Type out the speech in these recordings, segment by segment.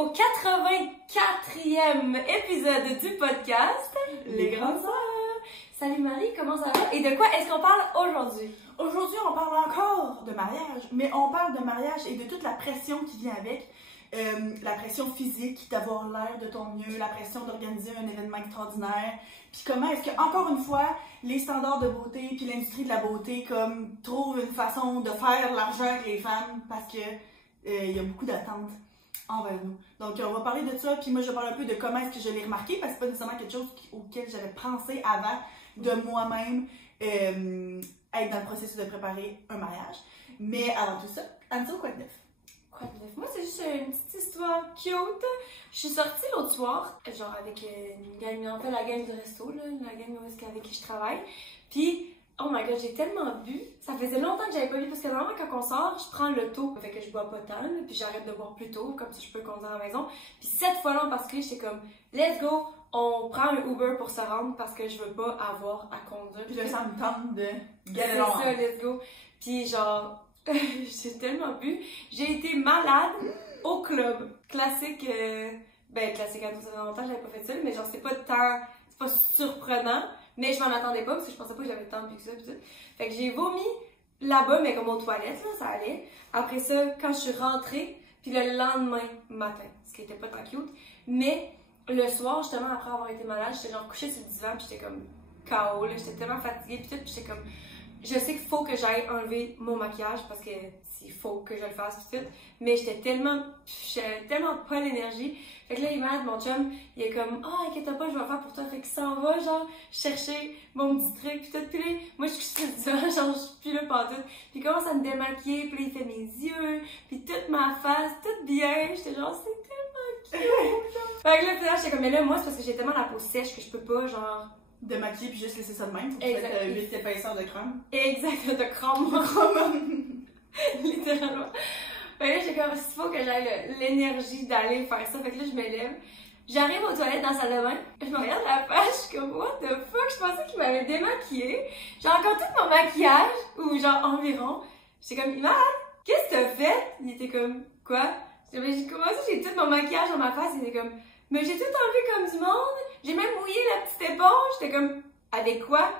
au 84e épisode du podcast Les Grandes Sœurs. Salut Marie, comment ça va? Et de quoi est-ce qu'on parle aujourd'hui? Aujourd'hui, on parle encore de mariage, mais on parle de mariage et de toute la pression qui vient avec. La pression physique, d'avoir l'air de ton mieux, la pression d'organiser un événement extraordinaire. Puis comment est-ce que, encore une fois, les standards de beauté puis l'industrie de la beauté comme trouvent une façon de faire de l'argent avec les femmes parce que il y a beaucoup d'attentes envers nous. Donc on va parler de ça, puis moi je vais parler un peu de comment est-ce que je l'ai remarqué parce que c'est pas nécessairement quelque chose auquel j'avais pensé avant de moi-même être dans le processus de préparer un mariage. Mais avant tout ça, Anso, quoi de neuf? Moi, c'est juste une petite histoire cute. Je suis sortie l'autre soir, genre avec une gang, en fait la gang du resto, là, la gang avec qui je travaille. Puis, oh my god, j'ai tellement bu. Ça faisait longtemps que j'avais pas bu parce que normalement, quand on sort, je prends le taux. Fait que je bois pas tant, là, puis j'arrête de boire plus tôt, comme ça je peux conduire à la maison. Puis cette fois-là en particulier, j'étais comme, let's go, on prend un Uber pour se rendre parce que je veux pas avoir à conduire. Puis là, ça me tente de c'est ça, let's go. Puis genre, j'ai tellement bu. J'ai été malade au club. Classique, classique à 12 ans longtemps, j'avais pas fait ça, mais genre c'est pas surprenant, mais je m'en attendais pas parce que je pensais pas que j'avais tant bu que ça, pis tout. Fait que j'ai vomi là-bas, mais comme aux toilettes, là, ça allait. Après ça, quand je suis rentrée, puis le lendemain matin, ce qui était pas tant cute, mais le soir, justement, après avoir été malade, j'étais genre couchée sur le divan, pis j'étais comme KO, là, j'étais tellement fatiguée, pis tout, pis j'étais comme, je sais qu'il faut que j'aille enlever mon maquillage parce que il faut que je le fasse pis tout, mais j'avais tellement pas l'énergie. Fait que là, il m'aide, mon chum, il est comme, oh, inquiète pas, je vais le faire pour toi. Fait qu'il s'en va, genre, chercher mon petit truc pis tout. Pis là, moi, je suis sur le divan, genre, je suis plus là pantoute. Puis il commence à me démaquiller, pis là, il fait mes yeux, pis toute ma face, toute bien. J'étais genre, c'est tellement cute. Fait que là, finalement, j'étais comme, mais là, moi, c'est parce que j'ai tellement la peau sèche que je peux pas, genre, de maquiller puis juste laisser ça de même. Faut faire 8 épaisseurs de crème. Exact, de crème. Littéralement. Fait que là, j'ai comme, il faut que j'aille l'énergie d'aller faire ça. Fait que là, je me lève. J'arrive aux toilettes dans la salle de bain. Je me regarde la page, je suis comme, what the fuck? Je pensais qu'il m'avait démaquillée. J'ai encore tout mon maquillage, ou genre environ. J'étais comme, Imad, qu'est-ce que t'as fait? Il était comme, quoi? J'ai commencé, j'ai tout mon maquillage dans ma face. Il était comme, mais j'ai tout enlevé comme du monde. J'ai même mouillé la petite éponge. J'étais comme, avec quoi?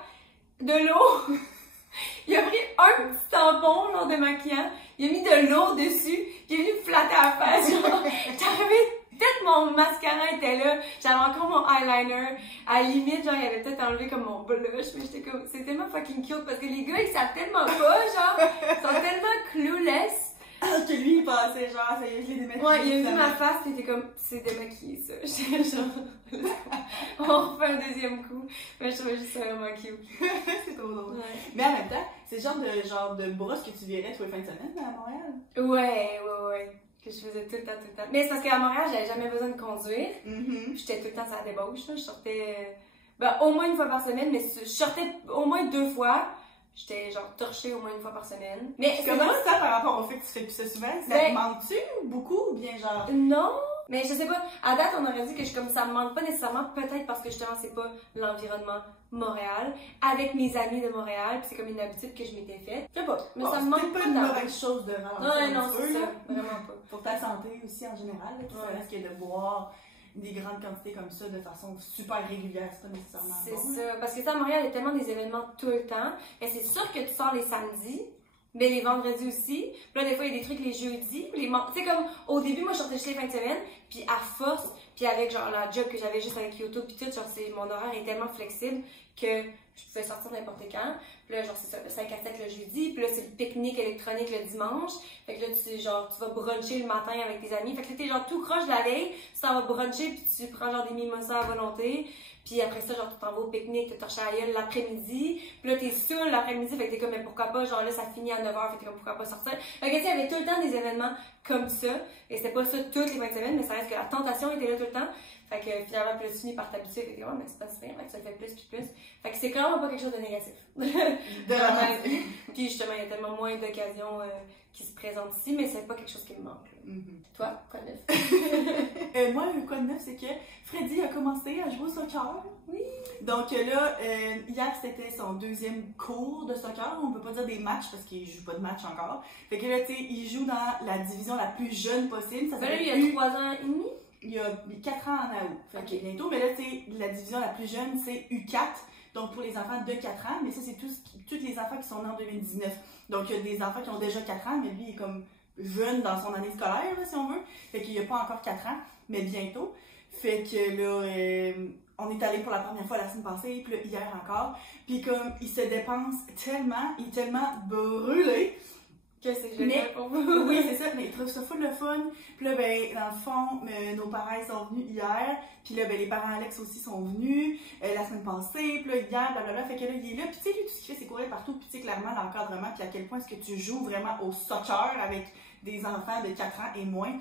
De l'eau. Il a pris un petit tampon, genre, de maquillant. Il a mis de l'eau dessus. Puis il est venu me flatter à la face, genre. J'arrivais, peut-être mon mascara était là. J'avais encore mon eyeliner. À la limite, genre, il avait peut-être enlevé comme mon blush. Mais j'étais comme, c'est tellement fucking cute parce que les gars, ils savent tellement pas, genre. Ils sont tellement clueless. Que lui, il pensait genre, ça y est, je l'ai démaquillé. Ouais, il a vu ma face, pis il était comme, c'est démaquillé ça. J'étais genre, on refait un deuxième coup. Mais je trouvais juste ça vraiment cute. C'est trop drôle. Ouais. Mais en même temps, c'est le genre de brosse que tu verrais tous les fins de semaine à Montréal. Ouais. Que je faisais tout le temps. Mais c'est parce qu'à Montréal, j'avais jamais besoin de conduire. J'étais tout le temps sur la débauche, là. Je sortais, au moins une fois par semaine, mais je sortais au moins 2 fois. J'étais genre torchée au moins une fois par semaine. Mais comment ça par rapport au fait que tu fais plus ça souvent? Ça te manque-tu beaucoup ou bien genre? Non, mais je sais pas. À date, on aurait dit que ça me manque pas nécessairement, peut-être parce que justement c'est pas l'environnement Montréal, avec mes amis de Montréal, puis c'est comme une habitude que je m'étais faite. Je sais pas, mais ça me manque pas une mauvaise chose de ralentir. Non, c'est ça, vraiment pas. Pour ta santé aussi en général, là, ça reste que de boire des grandes quantités comme ça de façon super régulière, c'est pas nécessairement c'est bon. ça, parce que ça, à Montréal, il y a tellement des événements tout le temps. Et c'est sûr que tu sors les samedis, mais les vendredis aussi. Puis là, des fois, il y a des trucs les jeudis. Tu sais, comme au début, moi, je sortais juste les fins de semaine, puis à force, puis avec genre la job que j'avais juste avec Kyoto, puis tout, genre, mon horaire est tellement flexible que je pouvais sortir n'importe quand. Puis là, genre, c'est ça, le 5 à 7 le jeudi, puis là, c'est le pique-nique électronique le dimanche. Fait que là, tu vas bruncher le matin avec tes amis. Fait que là, t'es genre tout croche de la veille, tu t'en vas bruncher, puis tu prends genre des mimosas à volonté. Puis après ça, genre, tu t'en vas au pique-nique, tu torches à la gueule l'après-midi. Puis là, t'es saoul l'après-midi, fait que t'es comme, mais pourquoi pas, genre là, ça finit à 9h, fait que t'es comme, pourquoi pas sortir. Fait que tu sais, il y avait tout le temps des événements comme ça. Et c'était pas ça toutes les fins de semaine, mais ça reste que la tentation était là tout le temps. Fait que finalement, plus tu finis par t'habituer, fait que mais c'est pas super, fait que ça le fait plus. Fait que c'est clairement pas quelque chose de négatif. De la Puis Puis justement, il y a tellement moins d'occasions qui se présentent ici, mais c'est pas quelque chose qui me manque. Toi, quoi de neuf? Moi, quoi de neuf, c'est que Freddy a commencé à jouer au soccer. Oui! Donc là, hier, c'était son deuxième cours de soccer. On peut pas dire des matchs parce qu'il joue pas de match encore. Fait que là, tu sais, il joue dans la division la plus jeune possible. Ça là, il y a 3 ans et demi? Il y a 4 ans en août. Fait que bientôt. Mais là, tu sais, la division la plus jeune, c'est U4. Donc pour les enfants de 4 ans. Mais ça, c'est tous les enfants qui sont nés en 2019. Donc il y a des enfants qui ont déjà 4 ans, mais lui, il est comme jeune dans son année scolaire, là, si on veut. Fait qu'il n'y a pas encore 4 ans, mais bientôt. Fait que là, on est allé pour la première fois la semaine passée, puis là, hier encore. Puis comme, il se dépense tellement, il est tellement brûlé. Que c'est génial pour vous. Oui, c'est ça, mais il trouve ça full le fun. Puis là, ben, dans le fond, nos parents ils sont venus hier. Puis là, ben, les parents Alex aussi sont venus la semaine passée. Puis là, hier, blablabla. Fait que là, il est là. Puis tu sais, lui, tout ce qu'il fait, c'est courir partout. Puis tu sais, clairement, l'encadrement. Puis à quel point est-ce que tu joues vraiment au soccer avec des enfants de 4 ans et moins.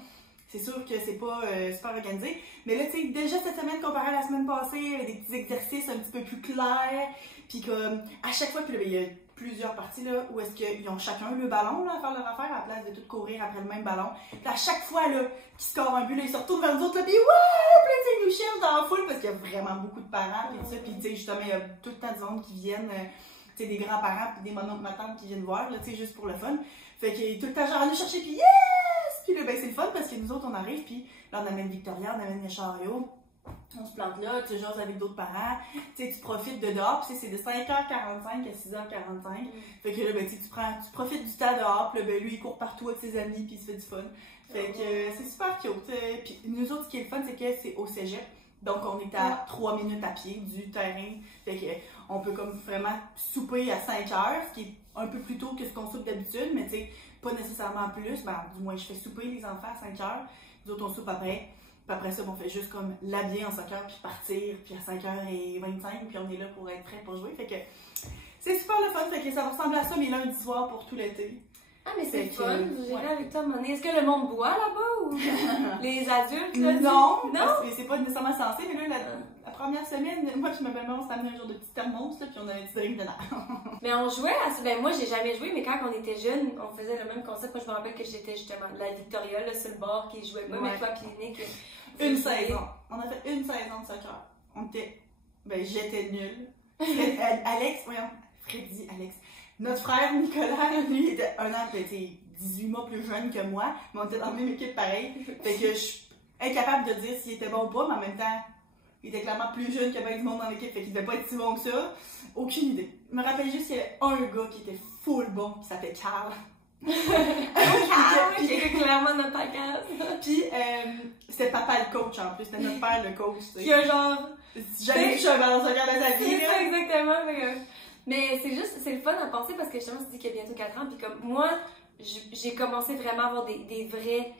C'est sûr que c'est pas super organisé. Mais là, tu sais, déjà cette semaine, comparé à la semaine passée, il y avait des petits exercices un petit peu plus clairs. Puis comme, à chaque fois, puis là, ben, il y a plusieurs parties là, où est-ce qu'ils ont chacun le ballon là, à faire leur affaire, à la place de tout courir après le même ballon. Puis à chaque fois là, qu'ils scorent un but, là, ils se retournent vers nous autres, là, puis ouais! Puis là, ils nous cherchent dans la foule parce qu'il y a vraiment beaucoup de parents, puis tout ça. Puis tu sais, justement, il y a tout le temps du monde qui viennent, tu sais, des grands-parents, puis des mononcles matantes qui viennent voir, là, tu sais, juste pour le fun. Fait qu'il est tout le temps genre allé chercher, puis yes! Puis là, ben c'est le fun parce que nous autres, on arrive, puis là, on amène Victoria, on amène les chariots. On se plante là, tu jases avec d'autres parents, tu sais, tu profites de dehors, puis c'est de 5h45 à 6h45. Fait que là, ben, tu profites du temps dehors, puis là, ben, lui, il court partout avec ses amis, puis il se fait du fun. Fait que c'est super cute. Puis nous autres, ce qui est le fun, c'est que c'est au cégep. Donc, on est à 3 minutes à pied du terrain. Fait que on peut comme vraiment souper à 5h, ce qui est un peu plus tôt que ce qu'on soupe d'habitude, mais tu sais, pas nécessairement plus. Ben, du moins, je fais souper les enfants à 5h. Nous autres, on soupe après. Puis après ça, on fait juste comme l'habiller en soccer, puis partir, puis à 5h25, puis on est là pour être prêt pour jouer. Fait que c'est super le fun, fait que ça va ressembler à ça mes lundis soirs pour tout l'été. Ah, mais c'est fun, vous gérez avec toi à un moment donné. Est-ce que le monde boit là-bas ou les adultes là? Non, c'est pas nécessairement censé, mais là, la première semaine, moi puis ma belle-mère, on s'est amené un genre de petit thermos, là, puis on avait du drink dedans. Mais on jouait à ça. Ben moi, j'ai jamais joué, mais quand on était jeunes, on faisait le même concept. Moi, je me rappelle que j'étais justement la Victoria, là, sur le bord, qui jouait pas, mais toi, puis Nick. Une saison. On a fait une saison de soccer. On était. Ben, j'étais nulle. Alex, voyons, Freddy, Alex. Notre frère Nicolas, lui, était un an, peut-être 18 mois plus jeune que moi, mais on était dans la même équipe pareil. Fait que je suis incapable de dire s'il était bon ou pas, mais en même temps, il était clairement plus jeune que bien du monde dans l'équipe, fait qu'il devait pas être si bon que ça. Aucune idée. Je me rappelle juste qu'il y avait un gars qui était full bon, qui s'appelait Carl. Carl, qui était clairement notre case. Puis, c'était papa le coach en plus, c'était notre père le coach. Qui a genre. Jamais touché un ballon soccer de sa vie. C'est ça, exactement. Mais c'est juste, c'est le fun à penser parce que justement, tu dis qu'il y a bientôt 4 ans, puis comme moi, j'ai commencé vraiment à avoir des vrais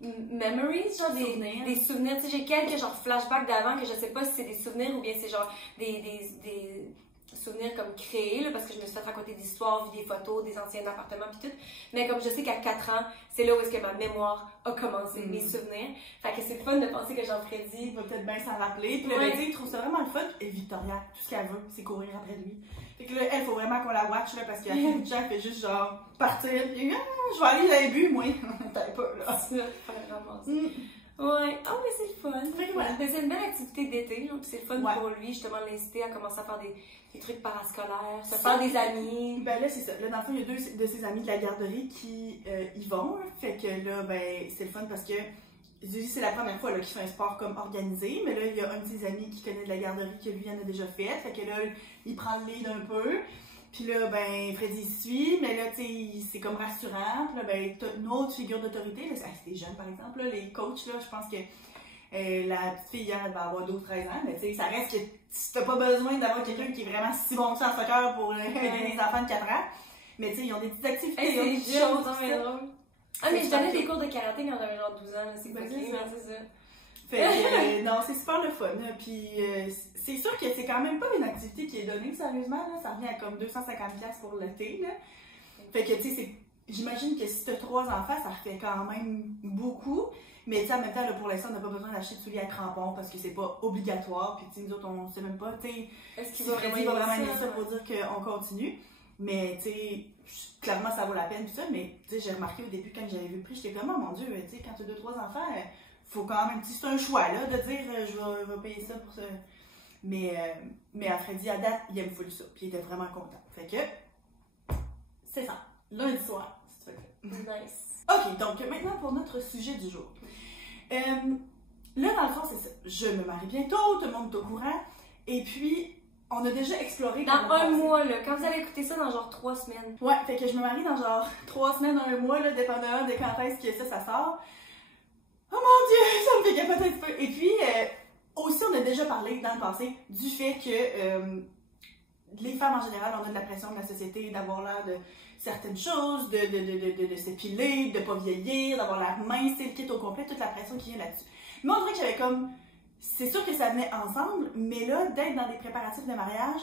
memories, genre des souvenirs. Tu sais, j'ai quelques genre flashbacks d'avant que je sais pas si c'est des souvenirs ou bien c'est genre des souvenirs comme créés, là, parce que je me suis fait raconter des histoires, vu des photos, des anciens appartements pis tout. Mais comme je sais qu'à 4 ans, c'est là où est-ce que ma mémoire a commencé, mes souvenirs. Fait que c'est le fun de penser que Jean-Freddy va peut-être bien s'en rappeler. Puis là, ben, il trouve ça vraiment le fun. Et Victoria, tout ce qu'elle veut, c'est courir après lui. Fait que là, elle, faut vraiment qu'on la watch, là, parce qu'elle fait juste genre partir, puis je vais aller dans les buts, moi. T'as pas, là. Ouais, oh mais c'est le fun. Voilà. C'est une belle activité d'été, puis c'est le fun pour lui, justement, l'inciter à commencer à faire des trucs parascolaires, se faire des amis. Ben là, c'est ça. Là, dans le fond, il y a 2 de ses amis de la garderie qui y vont. Fait que là, ben, c'est le fun parce que c'est la première fois qu'il fait un sport comme organisé. Mais là, il y a un de ses amis qui connaît de la garderie que lui en a déjà fait. Fait que là, il prend le lead un peu. Puis là, ben, Freddy suit, mais là, tu sais, c'est comme rassurant. Puis là, ben, t'as une autre figure d'autorité. C'est des jeunes, par exemple, là, les coachs, là, je pense que la petite fille, hier, elle va avoir 12-13 ans, mais tu sais, ça reste que t'as pas besoin d'avoir quelqu'un qui est vraiment si bon que ça en soccer pour aider les enfants de 4 ans. Mais tu sais, ils ont des petites activités, ils ont des choses. Ah, mais je donnais des cours de karaté quand j'avais genre 12 ans, c'est pas c'est ça. Fait que, non, c'est super le fun. Puis, c'est sûr que c'est quand même pas une activité qui est donnée, sérieusement. Là. Ça revient à comme 250$ pour l'été. Fait que, tu sais, j'imagine que si t'as 3 enfants, ça fait quand même beaucoup. Mais, tu sais, en même temps, là, pour l'instant, on n'a pas besoin d'acheter de souliers à crampons parce que c'est pas obligatoire. Puis, tu sais, nous autres, on sait même pas, tu sais, est-ce qu'il va vraiment aimer ça pour dire qu'on continue. Mais, tu sais, clairement, ça vaut la peine, tout ça. Mais, tu sais, j'ai remarqué au début, quand j'avais vu le prix, j'étais comme, oh mon Dieu, tu sais, quand tu as 2-3 enfants, faut quand même, c'est un choix, là, de dire, je vais payer ça pour ça. Mais Alfredi, à date, il aime full ça. Puis il était vraiment content. Fait que, c'est ça. Lundi soir, si tu veux. Nice. Ok, donc maintenant pour notre sujet du jour. Là, dans le fond, c'est ça. Je me marie bientôt, tout le monde est au courant. Et puis, on a déjà exploré... Dans un mois, là. Quand vous allez écouter ça, dans genre 3 semaines. Ouais, fait que je me marie dans genre 3 semaines, 1 mois, là, dépendamment de quand est-ce que ça sort. Oh mon Dieu, ça me fait capoter un petit peu. Et puis, aussi, on a déjà parlé dans le passé du fait que les femmes en général, on a de la pression de la société d'avoir l'air de certaines choses, de s'épiler, de pas vieillir, d'avoir l'air mince, c'est le kit au complet, toute la pression qui vient là-dessus. Mais on dirait que j'avais comme... C'est sûr que ça venait ensemble, mais là, d'être dans des préparatifs de mariage,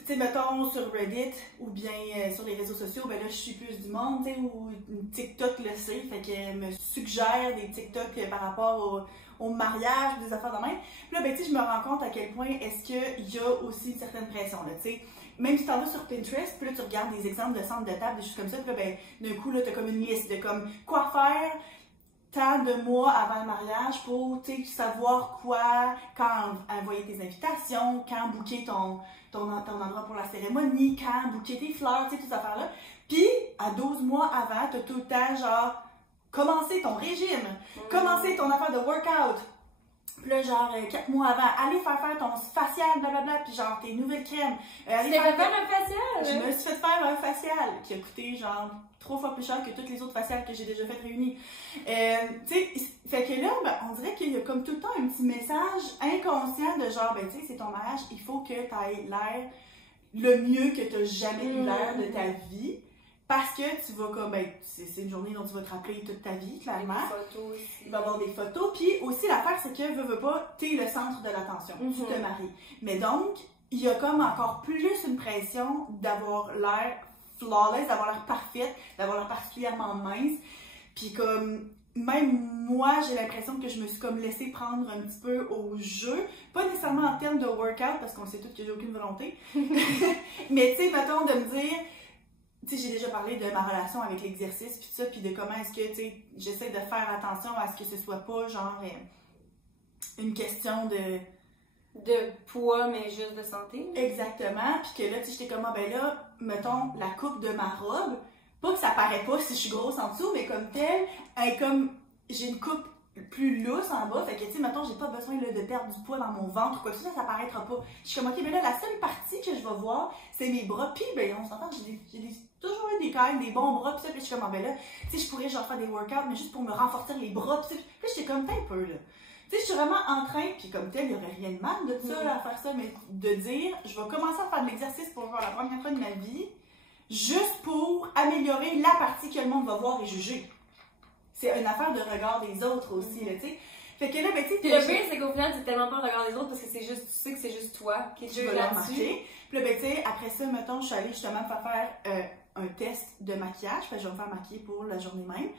tu sais, mettons sur Reddit ou bien sur les réseaux sociaux, ben là, je suis plus du monde, tu sais, ou TikTok le sait, fait qu'elle me suggère des TikTok par rapport au mariage, des affaires de même. Puis là, ben, tu sais, je me rends compte à quel point est-ce qu'il y a aussi une certaine pression, là, tu sais. Même si tu t'en vas sur Pinterest, puis là, tu regardes des exemples de centres de table, des choses comme ça, puis là, ben, d'un coup, là, t'as comme une liste de comme quoi faire tant de mois avant le mariage pour, tu sais, savoir quoi, quand envoyer tes invitations, quand booker ton endroit pour la cérémonie, quand booker tes fleurs, tu sais, toutes ces affaires-là. Puis, à 12 mois avant, t'as tout le temps, genre, commencer ton régime, commencer ton affaire de workout. Puis là, genre, 4 mois avant, aller faire ton facial, blablabla, puis genre, tes nouvelles crèmes. Tu t'es fait faire un facial? Je me suis fait faire un facial qui a coûté, genre, 3 fois plus cher que toutes les autres faciales que j'ai déjà faites réunies. Tu sais, fait que là, ben, on dirait qu'il y a comme tout le temps un petit message inconscient de genre, ben, tu sais, c'est ton mariage, il faut que tu aies l'air le mieux que tu n'as jamais eu l'air de ta vie. Parce que tu vas comme, ben, c'est une journée dont tu vas te rappeler toute ta vie, clairement. Des photos aussi. Il va y avoir des photos. Puis aussi, l'affaire, c'est que, veux pas, t'es le centre de l'attention. Tu te maries. Mais donc, il y a comme encore plus une pression d'avoir l'air flawless, d'avoir l'air parfaite, d'avoir l'air particulièrement mince. Puis comme, même moi, j'ai l'impression que je me suis comme laissée prendre un petit peu au jeu. Pas nécessairement en termes de workout, parce qu'on sait tous que j'ai aucune volonté. Mais tu sais, mettons, de me dire... Tu sais, j'ai déjà parlé de ma relation avec l'exercice, puis tout ça, puis de comment est-ce que, tu sais, j'essaie de faire attention à ce que ce soit pas, genre, une question de poids, mais juste de santé. Exactement, puis que là, tu sais, j'étais comme, ah, ben là, mettons, la coupe de ma robe, pas que ça paraît pas si je suis grosse en dessous, mais comme telle, elle est comme, j'ai une coupe plus lousse en bas, fait que, tu sais, mettons, j'ai pas besoin là, de perdre du poids dans mon ventre ou quoi que ça paraîtra pas. Je suis comme, ok, mais là, la seule partie que je vais voir, c'est mes bras, puis ben, on s'entend, j'ai toujours eu quand même des bons bras, pis ça, puis je suis comme, ah, ben là, tu sais, je pourrais genre faire des workouts, mais juste pour me renforcer les bras, pis ça, puis j'étais comme, un peu, là. Tu sais, je suis vraiment en train, puis comme tel, il y aurait rien de mal de ça, là, à faire ça, mais de dire, je vais commencer à faire de l'exercice pour genre la première fois de ma vie, juste pour améliorer la partie que le monde va voir et juger. C'est une affaire de regard des autres aussi, là, tu sais. Fait que là, ben, tu sais... Puis le pire, c'est qu'au final, c'est tellement pas le regard des autres parce que c'est juste, tu sais que c'est juste toi qui es jugé là-dessus. Puis là, ben, tu sais, après ça, mettons, je suis allée justement faire un test de maquillage, parce que je vais me faire maquiller pour la journée même.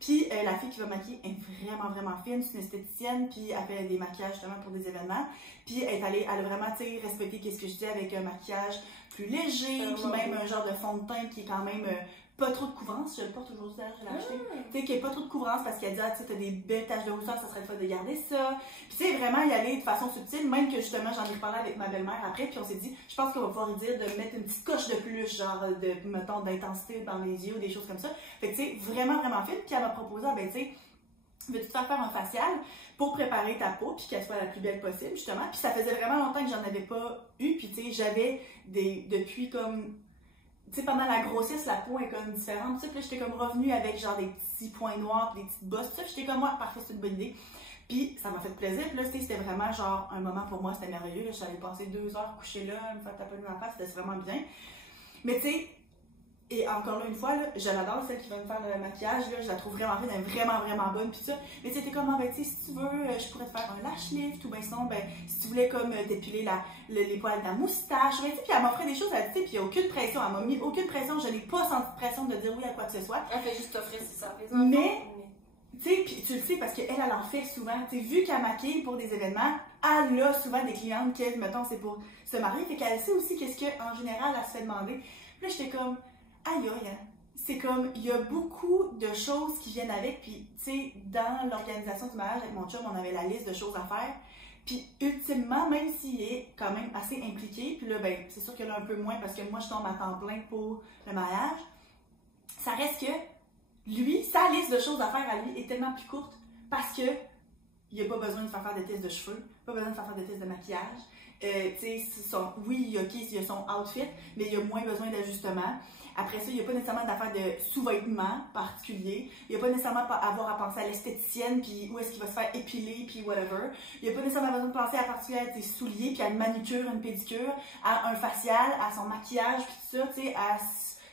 Puis la fille qui va maquiller est vraiment, vraiment fine, c'est une esthéticienne, puis elle fait des maquillages justement pour des événements. Puis elle a vraiment, tu sais, respecté ce que je dis avec un maquillage plus léger, puis même un genre de fond de teint qui est quand même... pas trop de couvrance, je le porte aujourd'hui d'ailleurs, je l'ai acheté. Tu sais, qu'il n'y ait pas trop de couvrance parce qu'elle dit, ah, tu sais, t'as des belles taches de rousseur, ça serait le fun de garder ça. Puis tu sais, vraiment y aller de façon subtile, même que justement, j'en ai parlé avec ma belle-mère après, puis on s'est dit, je pense qu'on va pouvoir lui dire de mettre une petite coche de plus, genre, mettons, d'intensité dans les yeux ou des choses comme ça. Fait que tu sais, vraiment, vraiment fine. Puis elle m'a proposé, ah, ben tu sais, veux-tu te faire un facial pour préparer ta peau puis qu'elle soit la plus belle possible, justement. Puis ça faisait vraiment longtemps que j'en avais pas eu, puis tu sais, j'avais depuis comme... Tu sais, pendant la grossesse, la peau est comme différente. Puis là, j'étais comme revenue avec genre des petits points noirs, des petites bosses. Puis j'étais comme, ouais, parfait, c'est une bonne idée. Puis ça m'a fait plaisir. Puis là, c'était vraiment genre un moment pour moi, c'était merveilleux. Là, j'allais passer 2 heures couchée là, me faire taper dans la face, c'était vraiment bien. Mais tu sais, et encore là, une fois, là, je l'adore, celle qui va me faire le maquillage, là, je la trouve vraiment fine, elle est vraiment, vraiment bonne, pis ça. Mais c'était comme, ben, tu sais, si tu veux, je pourrais te faire un lash lift, ou ben sinon, ben, si tu voulais comme dépiler les poils de ta moustache, ben, tu sais, puis elle m'offrait des choses, tu sais, puis il n'y a aucune pression, elle m'a mis aucune pression, je n'ai pas senti de pression de dire oui à quoi que ce soit. Elle fait juste t'offrir si ça fait. Mais, tu sais, puis tu le sais, parce qu'elle en fait souvent, tu sais, vu qu'elle maquille pour des événements, elle a souvent des clientes qui, mettons, c'est pour se marier, fait qu'elle sait aussi qu'est-ce qu'en général, elle se fait demander. Puis là, j'étais comme, aïe aïe, hein. C'est comme, il y a beaucoup de choses qui viennent avec, puis tu sais, dans l'organisation du mariage avec mon chum, on avait la liste de choses à faire. Puis ultimement, même s'il est quand même assez impliqué, puis là, ben, c'est sûr que là, un peu moins, parce que moi, je tombe à temps plein pour le mariage, ça reste que lui, sa liste de choses à faire à lui est tellement plus courte parce que il n'a pas besoin de faire des tests de cheveux, pas besoin de faire des tests de maquillage. Oui, ok, il y a son outfit, mais il y a moins besoin d'ajustement. Après ça, il n'y a pas nécessairement d'affaires de sous-vêtements particuliers. Il n'y a pas nécessairement avoir à penser à l'esthéticienne, puis où est-ce qu'il va se faire épiler, puis whatever. Il n'y a pas nécessairement besoin de penser à particulier à ses souliers, puis à une manucure, une pédicure, à un facial, à son maquillage, puis tout ça, tu sais, à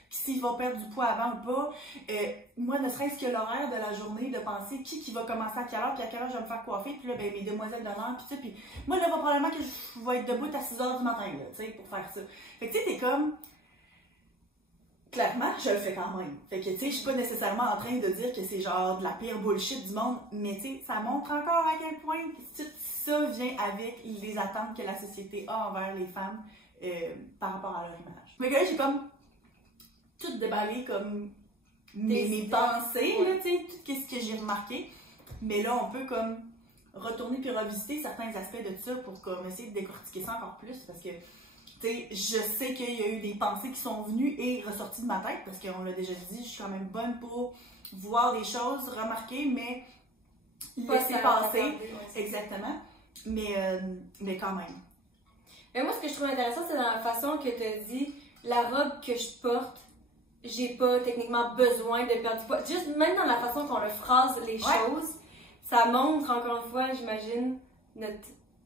s'il va perdre du poids avant ou pas. Moi, ne serait-ce que l'horaire de la journée, de penser qui va commencer à quelle heure, puis à quelle heure je vais me faire coiffer, puis là, ben, mes demoiselles d'honneur, puis ça, puis moi, là, probablement que je vais être debout à 6 h du matin, là, tu sais, pour faire ça. Fait que, tu sais, t'es comme... Clairement, je le fais quand même. Fait que, tu sais, je suis pas nécessairement en train de dire que c'est genre de la pire bullshit du monde, mais tu sais, ça montre encore à quel point tout ça vient avec les attentes que la société a envers les femmes par rapport à leur image. Fait que là, j'ai comme tout déballé comme mes pensées, là, tu sais, tout ce que j'ai remarqué. Mais là, on peut comme retourner puis revisiter certains aspects de ça pour comme essayer de décortiquer ça encore plus, parce que je sais qu'il y a eu des pensées qui sont venues et ressorties de ma tête, parce qu'on l'a déjà dit, je suis quand même bonne pour voir des choses, remarquer, mais laisser passer. Ouais. Exactement. Mais quand même. Mais moi, ce que je trouve intéressant, c'est dans la façon que tu as dit, la robe que je porte, j'ai pas techniquement besoin de perdre du poids. Juste même dans la façon qu'on le phrase les choses, ça montre encore une fois, j'imagine, notre...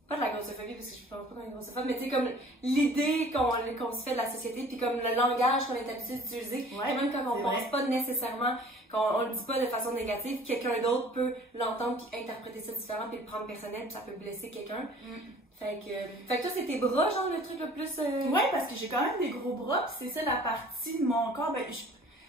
Pas de la grossophobie, parce que je pense pas dans la grossophobie, mais tu sais, comme l'idée qu'on se fait de la société, puis comme le langage qu'on est habitué d'utiliser, même quand on pense pas nécessairement, qu'on le dit pas de façon négative, quelqu'un d'autre peut l'entendre puis interpréter ça différemment, puis le prendre personnel, puis ça peut blesser quelqu'un. Fait que toi, c'est tes bras, genre, le truc le plus... Ouais, parce que j'ai quand même des gros bras, puis c'est ça la partie de mon corps, ben,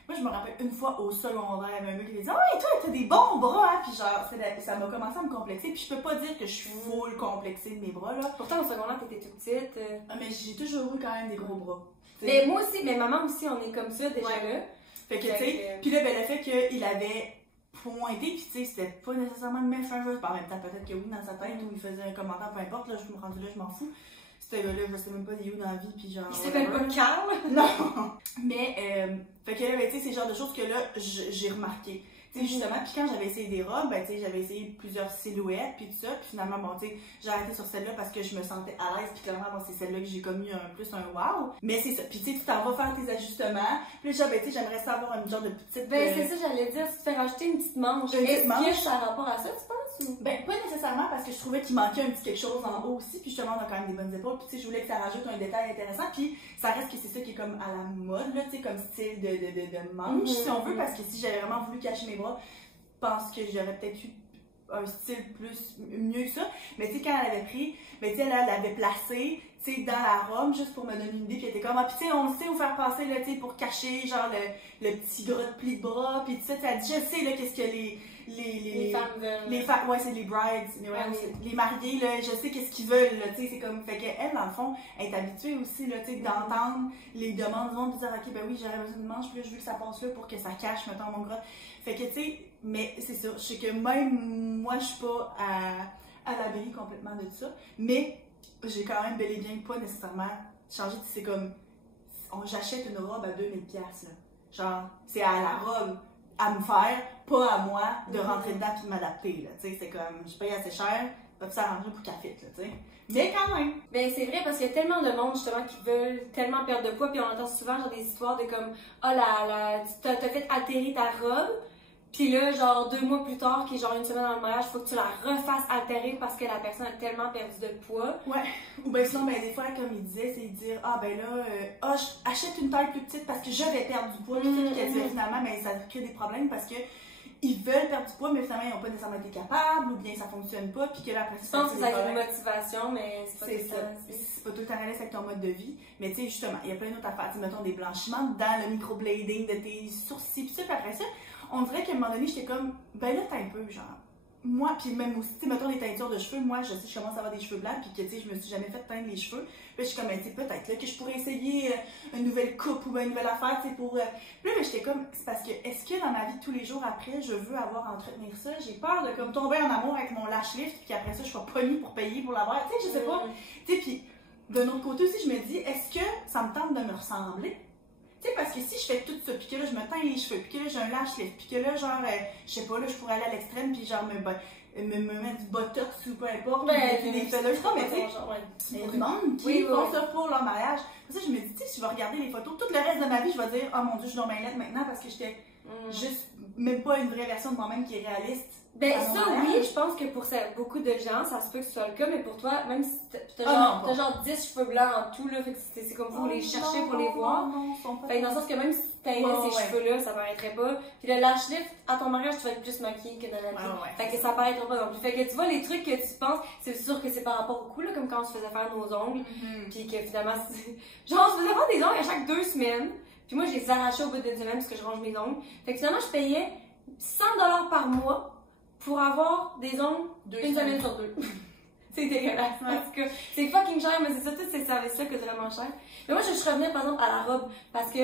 moi, je me rappelle une fois au secondaire, il y avait un mec qui m'a dit « Ah ouais, toi, t'as des bons bras! » Hein? Puis genre, ça m'a commencé à me complexer. Puis je peux pas dire que je suis full complexée de mes bras, là. Pourtant, au secondaire, t'étais toute petite. Ah, mais j'ai toujours eu quand même des gros bras. Mais moi aussi, mais maman aussi, on est comme ça, déjà là. Fait que, tu sais, puis là, ben, le fait qu'il avait pointé, puis tu sais, c'était pas nécessairement une méchante chose. En même temps, peut-être que oui, dans sa tête, où il faisait un commentaire, peu importe, là, je me rendu là, je m'en fous. C'était là, je sais même pas où dans la vie, puis genre... Il s'appelle pas Carl? Non! Mais, fait que là, ben, tu sais, c'est le genre de choses que là, j'ai remarqué. Tu sais, justement, puis quand j'avais essayé des robes, ben, tu sais, j'avais essayé plusieurs silhouettes, puis tout ça, puis finalement, bon, tu sais, j'ai arrêté sur celle-là parce que je me sentais à l'aise, puis clairement, bon, c'est celle-là que j'ai comme eu un wow. Mais c'est ça, puis tu sais, tu t'en vas faire tes ajustements, puis là, ben, tu sais, j'aimerais ça avoir une genre de petite... Ben, c'est ça, j'allais dire, si tu fais rajouter une petite manche, est-ce que ça a rapport à ça, tu penses? Ou? Ben, pas nécessairement, parce que je trouvais qu'il manquait un petit quelque chose en haut aussi, puis justement, on a quand même des bonnes épaules, puis tu sais, je voulais que ça rajoute un détail intéressant, puis ça reste que c'est ça qui est comme à la mode, là, tu sais, comme style de manche, si on veut, parce que si j'avais vraiment voulu cacher mes bras, je pense que j'aurais peut-être eu un style mieux que ça. Mais tu sais, quand elle avait pris, ben, tu sais, elle l'avait placé, tu sais, dans la robe, juste pour me donner une idée, puis elle était comme, ah, puis tu sais, on sait où faire passer, là, tu sais, pour cacher, genre, le petit gros de pli de bras, puis tu sais, elle dit, je sais, là, qu'est-ce que les femmes veulent. Les femmes, ouais, c'est les brides, mais ouais, les mariés, là, je sais qu'est-ce qu'ils veulent, là, tu sais, c'est comme, fait qu'elle, dans le fond, elle est habituée aussi, là, tu sais, d'entendre les demandes du monde, de dire, ok, ben oui, j'aurais besoin de manche, puis là, je veux que ça passe là pour que ça cache, mettons, mon gras. Fait que, tu sais, mais c'est ça, je sais que même moi, je suis pas à l'abri complètement de ça, mais j'ai quand même bel et bien pas nécessairement changé, c'est comme, j'achète une robe à 2000$, là. Genre, c'est à la robe à me faire, pas à moi de rentrer dedans et de m'adapter, là, tu sais, c'est comme, je paye assez cher, pas s'arranger pour qu'elle fitte, là, tu sais. Mais quand même! Ben c'est vrai, parce qu'il y a tellement de monde, justement, qui veulent tellement perdre de poids, puis on entend souvent, genre, des histoires de comme, ah, t'as fait altérer ta robe, puis là, genre, 2 mois plus tard, qui est genre une semaine dans le mariage, faut que tu la refasses altérer parce que la personne a tellement perdu de poids. Ouais. Ou ben sinon, ben des fois, comme il disait, c'est dire, ah ben là, achète une taille plus petite parce que je vais perdre du poids. Puis finalement, ben ça crée des problèmes parce que ils veulent perdre du poids, mais finalement, ils n'ont pas nécessairement été capables, ou bien ça fonctionne pas, puis que là, après, je pense que ça a une motivation, mais c'est pas tout ça. C'est pas tout le temps réaliste avec ton mode de vie. Mais tu sais, justement, il y a plein d'autres affaires. Mettons des blanchiments dans le microblading de tes sourcils, puis ça, puis après ça, on dirait qu'à un moment donné, j'étais comme, ben là, t'as un peu, genre, moi, puis même aussi, tu sais, mettons les teintures de cheveux, moi, je sais, je commence à avoir des cheveux blancs, puis que, tu sais, je me suis jamais fait teindre les cheveux. Puis là, je suis comme, tu sais, peut-être là, que je pourrais essayer une nouvelle coupe ou une nouvelle affaire, tu sais, pour. Puis là, j'étais comme, c'est parce que, est-ce que dans ma vie de tous les jours après, je veux avoir à entretenir ça? J'ai peur de comme tomber en amour avec mon lash lift, puis qu'après ça, je sois pognée pour payer pour l'avoir. Tu sais, je sais pas. Tu sais, puis d'un autre côté aussi, je me dis, est-ce que ça me tente de me ressembler? Tu sais, parce que si je fais tout ça, puis que là, je me teins les cheveux, puis que là, j'ai un lash lift, puis que là, genre, je sais pas, là, je pourrais aller à l'extrême, puis genre, me mettre du botox ou peu importe, puis des fillers, je sais pas, mais tu sais, il y a du monde qui font ça pour leur mariage. Pour ça, je me dis, tu sais, si je vais regarder les photos, tout le reste de ma vie, je vais dire, oh mon Dieu, je suis dans ma lettre maintenant, parce que j'étais juste, même pas une vraie version de moi-même qui est réaliste. Ben ça oui, je pense que pour beaucoup de gens, ça se peut que ce soit le cas, mais pour toi, même si t'as genre 10 cheveux blancs en tout, là, fait que c'est comme vous les chercher pour les voir. Fait que dans le sens que même si tu teignais ces cheveux-là, ça paraîtrait pas. Puis le lash lift, à ton mariage, tu vas être plus maquillée que dans la vie. Fait que ça paraîtra pas non plus. Fait que tu vois, les trucs que tu penses, c'est sûr que c'est par rapport au cou, là, comme quand on se faisait faire nos ongles, puis que finalement, genre on se faisait faire des ongles à chaque 2 semaines. Puis moi, je les arrachais au bout d'une semaine parce que je range mes ongles. Fait que finalement, je payais 100$ par mois pour avoir des ongles une semaine sur 2. C'est dégueulasse. Parce que c'est fucking cher, mais c'est ça, tous ces services-là coûtent vraiment cher. Mais moi, je suis revenue par exemple à la robe parce que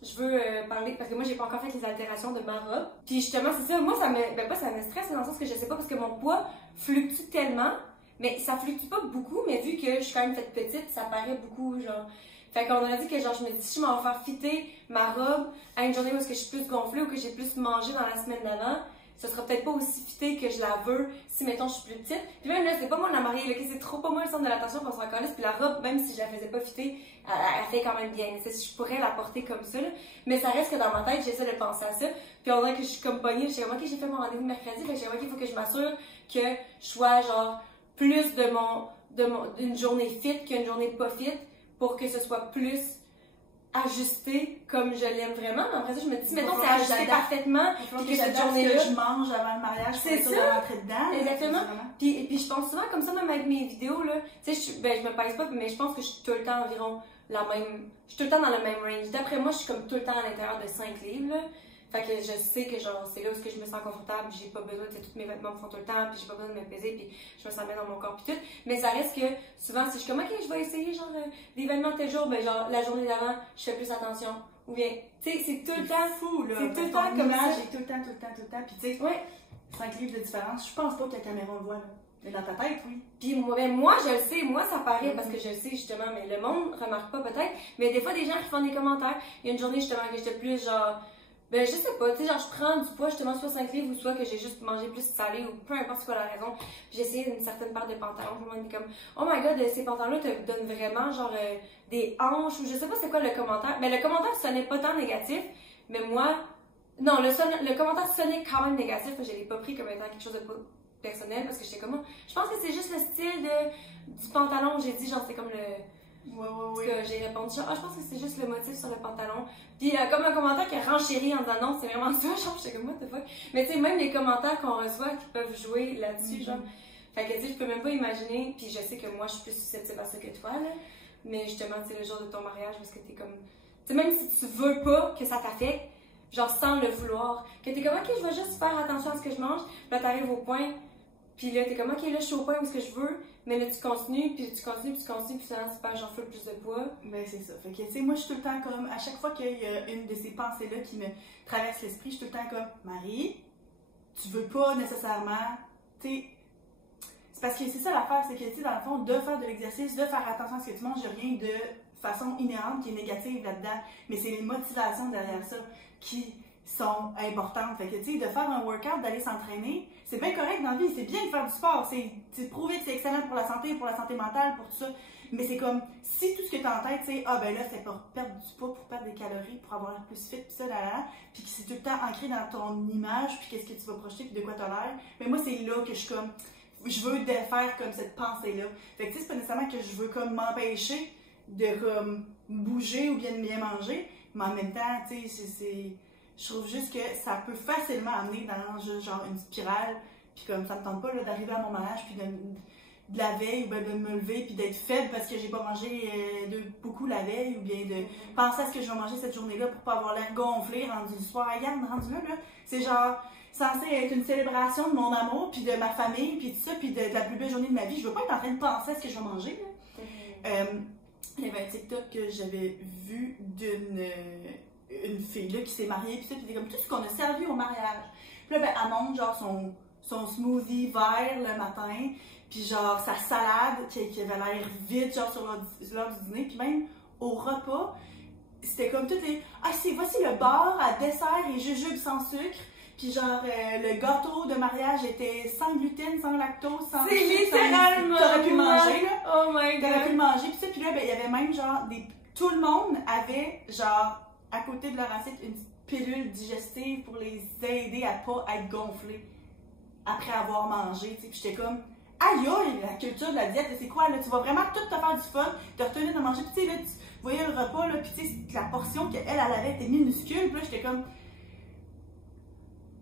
je veux parler, parce que moi, j'ai pas encore fait les altérations de ma robe. Puis justement, c'est ça, moi, ça me, ben pas ça me stresse dans le sens que je sais pas parce que mon poids fluctue tellement, mais ça fluctue pas beaucoup, mais vu que je suis quand même faite petite, ça paraît beaucoup, genre. Fait qu'on a dit que genre, je me dis, si je m'en vais faire fitter ma robe à une journée où est-ce que je suis plus gonflée ou que j'ai plus mangé dans la semaine d'avant, ça sera peut-être pas aussi fité que je la veux si, mettons, je suis plus petite. Puis même là, c'est pas moi la mariée, là, c'est trop pas moi le centre de l'attention qu'on se recalisse. Puis la robe, même si je la faisais pas fitter, elle fait quand même bien. Je pourrais la porter comme ça, là. Mais ça reste que dans ma tête, j'essaie de penser à ça. Puis on dirait que je suis comme pognée, je sais ok, j'ai fait mon rendez-vous mercredi, fait que je sais ok, il faut que je m'assure que je sois genre plus d'une journée fit qu'une journée pas fit pour que ce soit plus ajusté comme je l'aime vraiment. Mais après ça, je me dis, mettons, c'est ajusté parfaitement. Puis que cette journée-là. Que je mange avant le mariage, c'est ça. De rentrer dedans. Exactement. Puis je pense souvent comme ça, même avec mes vidéos, là. Tu sais, je me pèse pas, mais je pense que je suis tout le temps environ la même. Je suis tout le temps dans le même range. D'après moi, je suis comme tout le temps à l'intérieur de 5 livres, là. Fait que je sais que genre c'est là où je me sens confortable, j'ai pas besoin, tu sais, tous mes vêtements me font tout le temps, puis j'ai pas besoin de me peser, puis je me sens bien dans mon corps puis tout. Mais ça reste que souvent si je suis comme ok, je vais essayer genre des vêtements tel jour, ben genre la journée d'avant, je fais plus attention. Ou bien, tu sais, c'est tout le temps fou là. C'est tout le temps comme ça. J'ai tout le temps. Puis tu sais, 5 livres de différence, je pense pas que la caméra le voit là. Mais dans ta tête, oui. Puis moi, je le sais, moi, ça paraît parce que je le sais justement, mais le monde remarque pas peut-être. Mais des fois, des gens qui font des commentaires. Il y a une journée justement que j'étais plus genre. Ben, je sais pas, tu sais, genre, je prends du poids, justement, soit 5 livres ou soit que j'ai juste mangé plus salé ou peu importe c'est quoi la raison. J'ai essayé une certaine paire de pantalons, tout le monde est comme, oh my god, ces pantalons-là te donnent vraiment, genre, des hanches ou je sais pas c'est quoi le commentaire. Mais le commentaire sonnait pas tant négatif, mais moi, non, le commentaire sonnait quand même négatif, je l'ai pas pris comme étant quelque chose de pas personnel parce que j'étais comme, je pense que c'est juste le style du pantalon, j'ai dit, genre, c'est comme le. Ouais. Que j'ai répondu genre, je pense que c'est juste le motif sur le pantalon. Puis comme un commentaire qui a renchéri en disant non, c'est vraiment ça, genre j'étais comme what the fuck. Mais tu sais, même les commentaires qu'on reçoit qui peuvent jouer là-dessus, genre. Fait que tu sais, je peux même pas imaginer, puis je sais que moi je suis plus susceptible à ça que toi, là. Mais justement, tu sais, le jour de ton mariage, parce que t'es comme. Tu sais, même si tu veux pas que ça t'affecte, genre sans le vouloir, que t'es comme ok, je vais juste faire attention à ce que je mange, puis là t'arrives au point, puis là t'es comme ok, là je suis au point où ce que je veux. Mais là, tu continues, puis finalement, tu perds genre plus de poids. Ben, c'est ça. Fait que, tu sais, moi, je suis tout le temps comme, à chaque fois qu'il y a une de ces pensées-là qui me traverse l'esprit, je suis tout le temps comme, Marie, tu veux pas nécessairement, tu sais, c'est parce que c'est ça l'affaire, c'est que, tu sais, dans le fond, de faire de l'exercice, de faire attention à ce que tu manges, il n'y a rien de façon inhérente qui est négative là-dedans. Mais c'est les motivations derrière ça qui sont importantes. Fait que, tu sais, de faire un workout, d'aller s'entraîner, c'est bien correct dans la vie, c'est bien de faire du sport, c'est prouvé que c'est excellent pour la santé mentale, pour tout ça. Mais c'est comme, si tout ce que tu as en tête, c'est, ah ben là, c'est pour perdre du poids, pour perdre des calories, pour avoir l'air plus fit, pis ça, là, puis que c'est tout le temps ancré dans ton image, puis qu'est-ce que tu vas projeter, puis de quoi tu as l'air. Mais moi, c'est là que je suis comme, je veux défaire comme cette pensée-là. Fait que, tu sais, c'est pas nécessairement que je veux comme m'empêcher de comme bouger ou bien de bien manger, mais en même temps, tu sais, je trouve juste que ça peut facilement amener dans genre une spirale, puis comme ça me tente pas d'arriver à mon mariage, puis de la veille ou ben de me lever puis d'être faible parce que j'ai pas mangé beaucoup la veille ou bien de penser à ce que je vais manger cette journée-là pour pas avoir l'air gonflé rendu le soir. Regarde, rendu là, c'est genre censé être une célébration de mon amour puis de ma famille puis de ça puis de la plus belle journée de ma vie. Je veux pas être en train de penser à ce que je vais manger, là. Il y avait un TikTok que j'avais vu une fille là, qui s'est mariée puis ça, puis c'était comme tout ce qu'on a servi au mariage. Puis là, ben, elle monte genre son smoothie vert le matin, puis genre sa salade qui avait l'air vide genre sur l'heure du dîner, puis même au repas, c'était comme toutes les... Ah, voici le bar à dessert et jujube sans sucre, puis genre le gâteau de mariage était sans gluten, sans lactose, sans... C'est littéralement... T'aurais pu le manger, là. Oh my god! T'aurais pu le manger, puis ça, puis là, ben, il y avait même genre tout le monde avait genre à côté de leur assiette une petite pilule digestive pour les aider à pas être gonflés après avoir mangé, tu sais. Puis j'étais comme, aïe aïe, la culture de la diète, c'est quoi, là? Tu vas vraiment tout te faire du fun, te retenir de manger, puis tu sais, là, tu voyais le repas, là, puis tu sais, la portion qu'elle avait était minuscule, puis là, j'étais comme,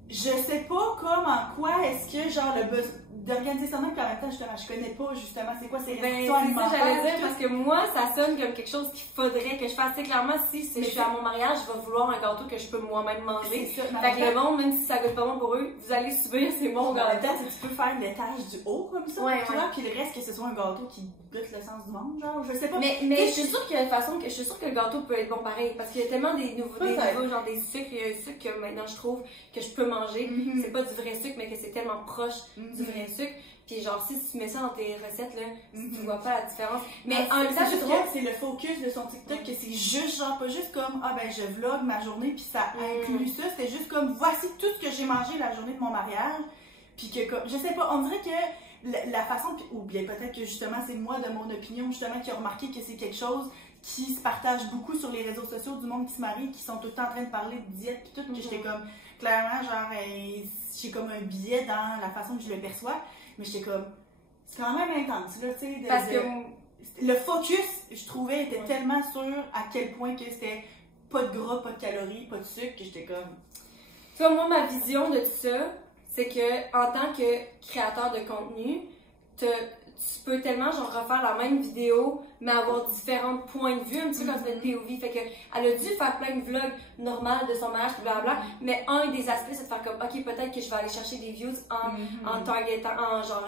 je sais pas comme en quoi est-ce que, genre, le besoin d'organiser ça même, puis en même temps, justement, je connais pas, justement, c'est quoi ces restrictions alimentaires. C'est ça, j'allais dire, parce que moi, ça sonne comme quelque chose qu'il faudrait que je fasse. Tu sais, clairement, si je suis à mon mariage, je vais vouloir un gâteau que je peux moi-même manger. C'est ça. Fait que le monde, même si ça goûte pas bon pour eux, vous allez subir, c'est mon gâteau. Tu peux faire l'étage du haut, comme ça, tu vois, puis le reste, que ce soit un gâteau qui goûte le sens du monde, genre, je sais pas. Mais je suis sûre qu'il y a une façon je suis sûre que le gâteau peut être bon pareil, parce qu'il y a tellement des nouveaux, genre des sucres, il y a un sucre que maintenant je trouve que je peux manger. C'est pas du vrai sucre, mais que c'est tellement proche du vrai sucre. Puis genre, si tu mets ça dans tes recettes, là, tu vois pas la différence. Mais en même temps, je trouve... C'est le focus de son TikTok, que c'est juste, genre, pas juste comme, ah ben, je vlog ma journée, puis ça inclut ça. C'était juste comme, voici tout ce que j'ai mangé la journée de mon mariage. Puis que, comme, je sais pas, on dirait que la façon, ou bien peut-être que justement, c'est moi, de mon opinion, justement, qui a remarqué que c'est quelque chose qui se partage beaucoup sur les réseaux sociaux du monde qui se marie, qui sont tout le temps en train de parler de diète, puis tout, que j'étais comme, clairement, genre, j'ai comme un biais dans la façon que je le perçois. Mais j'étais comme, c'est quand même intense, là, tu sais. Parce que le focus, je trouvais, était tellement sur à quel point que c'était pas de gras, pas de calories, pas de sucre, que j'étais comme... Tu vois, moi, ma vision de tout ça, c'est que en tant que créateur de contenu, tu peux tellement genre refaire la même vidéo, mais avoir différents points de vue, un petit peu comme tu fais de POV. Fait que elle a dû faire plein de vlogs normaux de son mariage, blablabla, mais un des aspects, c'est de faire comme, ok, peut-être que je vais aller chercher des views en targetant, en genre,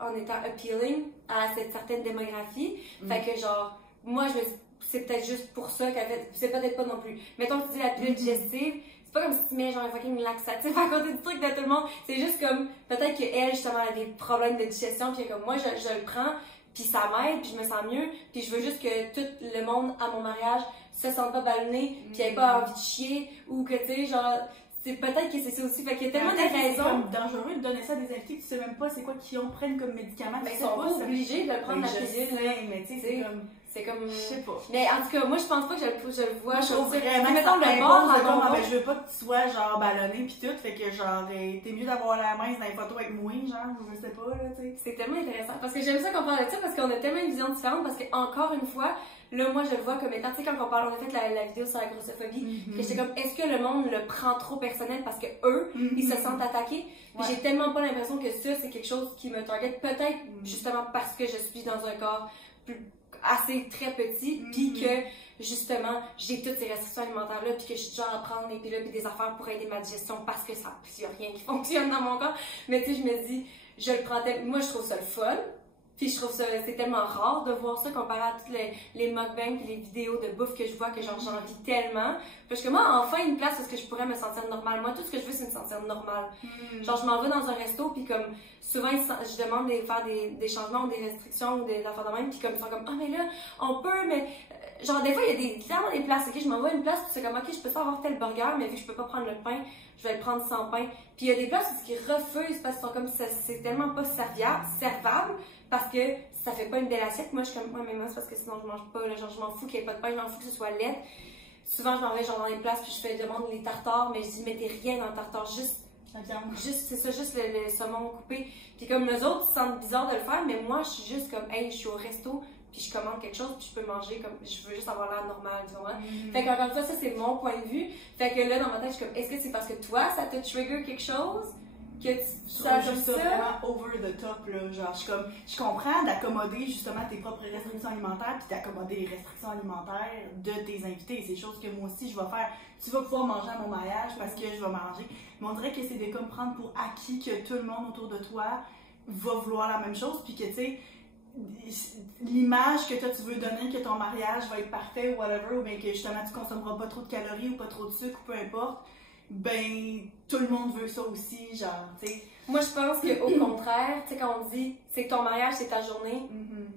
en étant appealing à cette certaine démographie. Fait que genre, moi, je me dis, c'est peut-être juste pour ça qu'elle fait, c'est peut-être pas non plus. Mettons que tu dis la pilule digestive, c'est pas comme si tu mets genre un fucking laxatif à côté du truc de tout le monde. C'est juste comme, peut-être qu'elle, justement, a des problèmes de digestion, puis comme moi, je le prends, puis ça m'aide, puis je me sens mieux, puis je veux juste que tout le monde à mon mariage se sente pas ballonné, puis ait pas envie de chier, ou que tu sais, genre, c'est peut-être que c'est ça aussi. Fait qu'il y a tellement de raisons. C'est dangereux de donner ça à des invités que tu sais même pas c'est quoi qu'ils prennent comme médicament. Mais ils sont pas obligés de prendre la pilule. Mais tu sais, c'est comme. Je sais pas. Mais en tout cas, moi, je pense pas que je le vois. Je trouve vraiment mettons le bord ben, je veux pas que tu sois genre ballonné pis tout, fait que genre, t'es mieux d'avoir la mince dans les photos avec moi, genre, je sais pas, là, tu sais. C'est tellement intéressant. Parce que j'aime ça qu'on parle de ça, parce qu'on a tellement une vision différente, parce que encore une fois, là, moi, je le vois comme étant, tu sais, quand on a fait la vidéo sur la grossophobie, que j'étais comme, est-ce que le monde le prend trop personnel parce que eux, ils se sentent attaqués? Puis j'ai tellement pas l'impression que ça, c'est quelque chose qui me target. Peut-être, justement, parce que je suis dans un corps assez très petit, puis que, justement, j'ai toutes ces restrictions alimentaires-là, puis que je suis genre à prendre des pilules et des affaires pour aider ma digestion parce que ça, il y a rien qui fonctionne dans mon corps. Mais tu sais, je me dis, je le prends tellement, moi, je trouve ça le fun. Puis je trouve ça, c'est tellement rare de voir ça comparé à toutes les mukbangs et les vidéos de bouffe que je vois que genre j'en vis tellement. Parce que moi, enfin, une place où je pourrais me sentir normale. Moi, tout ce que je veux, c'est me sentir normale. Genre, je m'en vais dans un resto, puis comme, souvent, je demande de faire des changements ou des restrictions ou des affaires de même, puis comme, ils sont comme, ah, mais là, on peut, mais, genre, des fois, il y a clairement des places, ok, je m'envoie à une place, puis c'est comme, ok, je peux pas avoir tel burger, mais vu que je peux pas prendre le pain, je vais le prendre sans pain. Puis il y a des places où ils refusent parce qu'ils sont comme, c'est tellement pas servable, parce que ça fait pas une belle assiette. Moi, je suis comme, ouais, mais moi, c'est parce que sinon, je mange pas, là, genre, je m'en fous qu'il y ait pas de pain, je m'en fous que ce soit laid. Souvent, je m'en vais, genre, dans les places, puis je demande les tartares, mais je dis, mettez rien dans le tartare, juste, c'est ça, juste le saumon coupé. Puis comme les autres, ils se sentent bizarre de le faire, mais moi, je suis juste comme, hey, je suis au resto, puis je commande quelque chose, puis je peux manger comme, je veux juste avoir l'air normal, tu vois. Fait qu'encore une fois, ça, c'est mon point de vue. Fait que là, dans ma tête, je suis comme, est-ce que c'est parce que toi, ça te trigger quelque chose? que tu Je sois trouve comme juste ça ça. vraiment over the top, là. Genre, je comprends d'accommoder justement tes propres restrictions alimentaires puis d'accommoder les restrictions alimentaires de tes invités. C'est des choses que moi aussi je vais faire. Tu vas pouvoir manger à mon mariage parce que je vais manger. Mais on dirait que c'est de comme prendre pour acquis que tout le monde autour de toi va vouloir la même chose puis que, tu sais, l'image que toi tu veux donner que ton mariage va être parfait ou whatever, ou bien que justement tu consommeras pas trop de calories ou pas trop de sucre ou peu importe, ben tout le monde veut ça aussi, genre, tu sais. Moi, je pense qu'au contraire, tu sais, quand on dit c'est que ton mariage, c'est ta journée,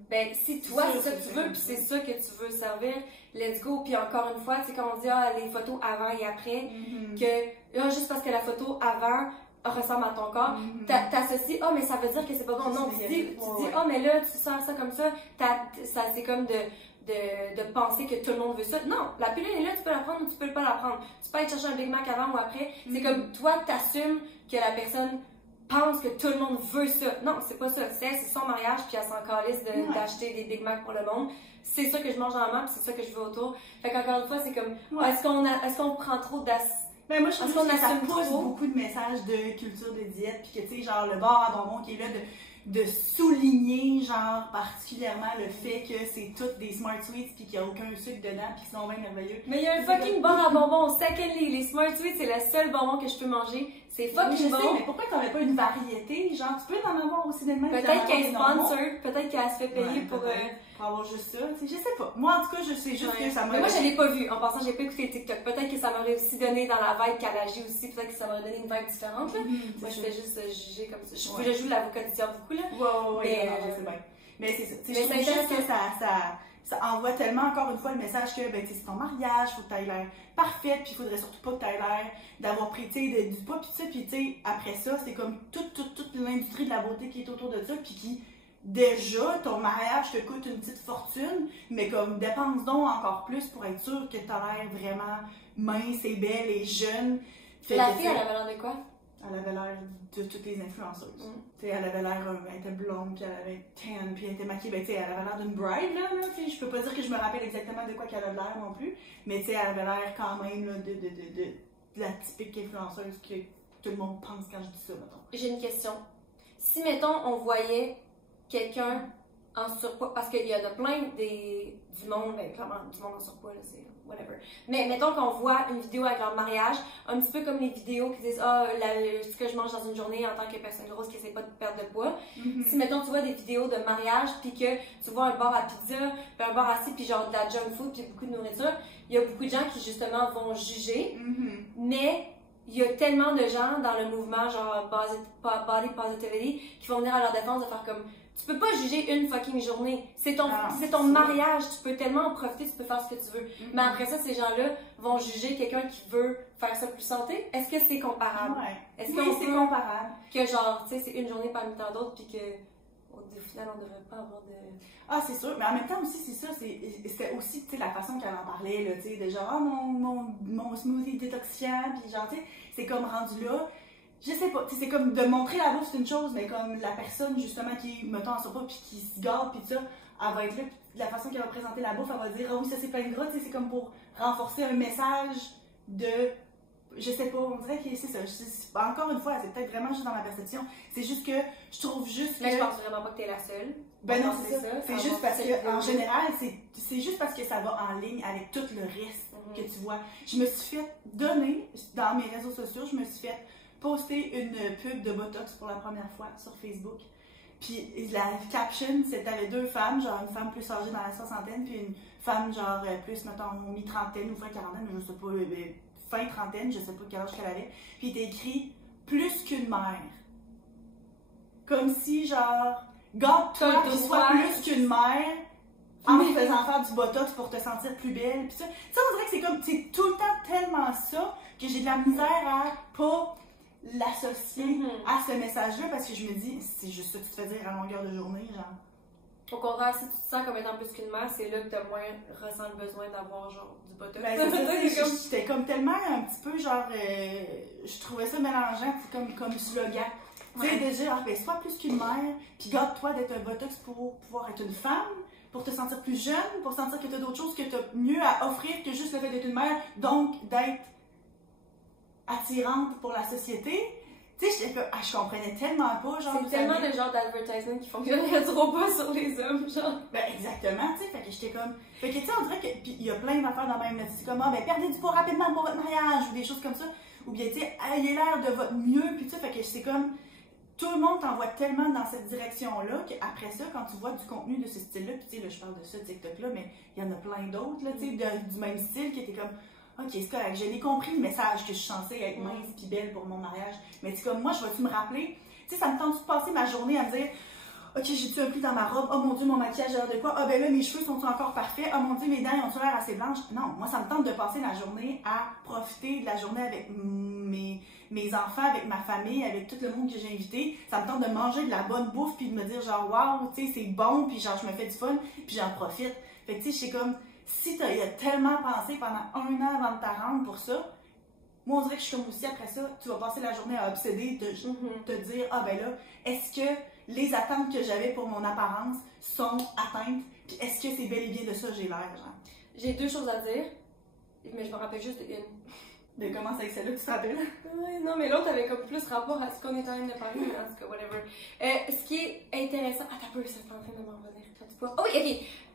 ben si toi, c'est ça que tu veux, puis c'est ça que tu veux servir, let's go. Puis encore une fois, tu sais, quand on dit les photos avant et après, que juste parce que la photo avant ressemble à ton corps, t'associes, mais ça veut dire que c'est pas bon. Non, tu dis, mais là, tu sers ça comme ça, c'est comme de penser que tout le monde veut ça. Non, la pilule est là, tu peux la prendre ou tu peux pas la prendre. Tu peux aller chercher un Big Mac avant ou après. C'est comme toi, t'assumes que la personne pense que tout le monde veut ça. Non, c'est pas ça. C'est son mariage, puis elle s'en calisse d'acheter des Big Mac pour le monde. C'est ça que je mange dans la main, puis c'est ça que je veux autour. Fait qu'encore une fois, c'est comme, est-ce qu'on prend trop ben moi, je trouve que ça pousse beaucoup de messages de culture de diète, puis que, tu sais, genre, le bar à bonbons qui est là de souligner, genre, particulièrement le fait que c'est toutes des Smart Sweets, puis qu'il n'y a aucun sucre dedans, puis qu'ils sont bien merveilleux. Mais il y a un fucking bar à bonbons. Secondly, les Smart Sweets, c'est le seul bonbon que je peux manger. C'est fucking bon. Je sais, mais pourquoi t'en as pas une variété? Genre, tu peux en avoir aussi des mêmes. Peut-être qu'elle est sponsor, peut-être qu'elle se fait payer pour avoir juste ça. Je sais pas. Moi, en tout cas, je sais juste que ça m'a. Mais moi, je l'ai pas vu. En passant, j'ai pas écouté TikTok. Peut-être que ça m'aurait aussi donné dans la vibe qu'elle agit aussi. Peut-être que ça m'aurait donné une vibe différente. Moi, je fais juste juger comme ça. Je joue l'avocat du diable beaucoup, là. Ouais, je sais bien. Mais c'est ça. Je trouve juste que ça envoie tellement, encore une fois, le message que, ben, c'est ton mariage, faut que t'aies l'air parfaite, puis il faudrait surtout pas que t'aies l'air d'avoir pris, du poids, puis ça, puis tu sais, après ça, c'est comme toute l'industrie de la beauté qui est autour de ça, puis qui, déjà, ton mariage te coûte une petite fortune, mais comme, dépense donc encore plus pour être sûr que t'as l'air vraiment mince et belle et jeune. La fille, elle avait l'air de quoi? Elle avait l'air de toutes les influenceuses. Elle avait l'air, elle était blonde, puis elle avait tan, puis elle était maquillée. Ben, elle avait l'air d'une bride, là. Je peux pas dire que je me rappelle exactement de quoi qu'elle a l'air non plus, mais elle avait l'air quand même là, de la typique influenceuse que tout le monde pense quand je dis ça, mettons. J'ai une question. Si, mettons, on voyait quelqu'un en surpoids, parce qu'il y en a plein du monde, ben, clairement, du monde en surpoids, là, c'est whatever. Mais mettons qu'on voit une vidéo avec leur mariage, un petit peu comme les vidéos qui disent ce que je mange dans une journée en tant que personne grosse qui essaie pas de perdre de poids. Si mettons tu vois des vidéos de mariage puis que tu vois un bar à pizza, puis un bar assis puis genre de la junk food puis beaucoup de nourriture, il y a beaucoup de gens qui justement vont juger, mais il y a tellement de gens dans le mouvement genre body positivity qui vont venir à leur défense de faire comme tu peux pas juger une fucking journée. C'est ton mariage. Tu peux tellement en profiter, tu peux faire ce que tu veux. Mais après ça, ces gens-là vont juger quelqu'un qui veut faire ça plus santé. Est-ce que c'est comparable? Est-ce oui, c'est comparable. Que genre, tu sais, c'est une journée parmi tant d'autres, puis que au final, on devrait pas avoir de... Ah, c'est sûr. Mais en même temps aussi, c'est ça. C'était aussi, tu sais, la façon qu'elle en parlait, là, tu sais, de genre, mon smoothie détoxifiant, puis genre, tu sais, c'est comme rendu là. Je sais pas, c'est comme de montrer la bouffe, c'est une chose, mais comme la personne justement qui, mettons, en surpoids puis qui se garde puis ça, elle va être là, la façon qu'elle va présenter la bouffe, elle va dire, ah oui, ça c'est plein de gras, tu sais, c'est comme pour renforcer un message de, je sais pas, on dirait que c'est ça, encore une fois, c'est peut-être vraiment juste dans ma perception, c'est juste que je trouve juste que... Mais je pense vraiment pas que t'es la seule. Ben non, c'est ça, c'est juste parce que, en général, c'est juste parce que ça va en ligne avec tout le reste que tu vois. Je me suis fait donner, dans mes réseaux sociaux, je me suis fait poster une pub de Botox pour la première fois sur Facebook. Puis la caption, c'était les deux femmes, genre une femme plus âgée dans la soixantaine, puis une femme genre plus, mettons, mi-trentaine ou fin quarantaine, je sais pas, fin trentaine, je sais pas quel âge qu'elle avait. Puis il était écrit « plus qu'une mère ». Comme si genre, garde-toi puis sois plus qu'une mère en te faisant faire du Botox pour te sentir plus belle. Puis ça, on dirait que c'est comme, c'est tout le temps tellement ça que j'ai de la misère à pas l'associer à ce message-là parce que je me dis, c'est juste ça que tu te fais dire à longueur de journée, genre. Au contraire, si tu te sens comme étant plus qu'une mère, c'est là que t'as moins ressent le besoin d'avoir genre du Botox. Ben, j'étais comme tellement un petit peu genre, je trouvais ça mélangeant comme slogan. Tu sais, déjà, ben, sois plus qu'une mère, puis garde-toi d'être un Botox pour pouvoir être une femme, pour te sentir plus jeune, pour sentir que t'as d'autres choses que t'as mieux à offrir que juste le fait d'être une mère, donc d'être attirante pour la société. Tu sais, j'étais comme, je comprenais tellement pas, genre. C'est tellement le genre d'advertisement qui fonctionnerait trop pas sur les hommes, genre. Ben, exactement, tu sais, fait que j'étais comme. Fait que, tu sais, on dirait que. Puis il y a plein d'affaires dans le même. C'est comme, ben, perdez du poids rapidement pour votre mariage, ou des choses comme ça. Ou bien, tu sais, ayez l'air de votre mieux, puis tu sais, fait que c'est comme. Tout le monde t'envoie tellement dans cette direction-là qu'après ça, quand tu vois du contenu de ce style-là, puis tu sais, là, je parle de ça, TikTok-là, mais il y en a plein d'autres, là, tu sais, du même style qui étaient comme. Ok, c'est correct, j'ai compris le message que je suis censée être mince pis belle pour mon mariage. Mais c'est comme moi, je vais-tu me rappeler? Tu sais, ça me tente de passer ma journée à me dire, ok, j'ai-tu un pli dans ma robe? Oh mon Dieu, mon maquillage a l'air de quoi? Ah ben là, mes cheveux sont encore parfaits? Oh mon Dieu, mes dents ont l'air assez blanches? Non, moi, ça me tente de passer la journée à profiter de la journée avec mes enfants, avec ma famille, avec tout le monde que j'ai invité. Ça me tente de manger de la bonne bouffe puis de me dire genre, waouh, tu sais, c'est bon, puis genre, je me fais du fun, puis j'en profite. Fait que tu sais, c'est comme. Si tu as tellement pensé pendant 1 an avant de te rendre pour ça, moi on dirait que je suis comme aussi après ça, tu vas passer la journée à obséder, te dire, ah ben là, est-ce que les attentes que j'avais pour mon apparence sont atteintes, puis est-ce que c'est bel et bien de ça que j'ai l'air, genre? J'ai 2 choses à dire, mais je me rappelle juste d'une. De comment c'est avec celle-là, tu te rappelles? Ouais, non, mais l'autre avait comme plus rapport à ce qu'on est en train de parler, mais en tout cas, whatever. Ce qui est intéressant. Ah, t'as peu, ça t'es en train de m'en revenir. Oh oui,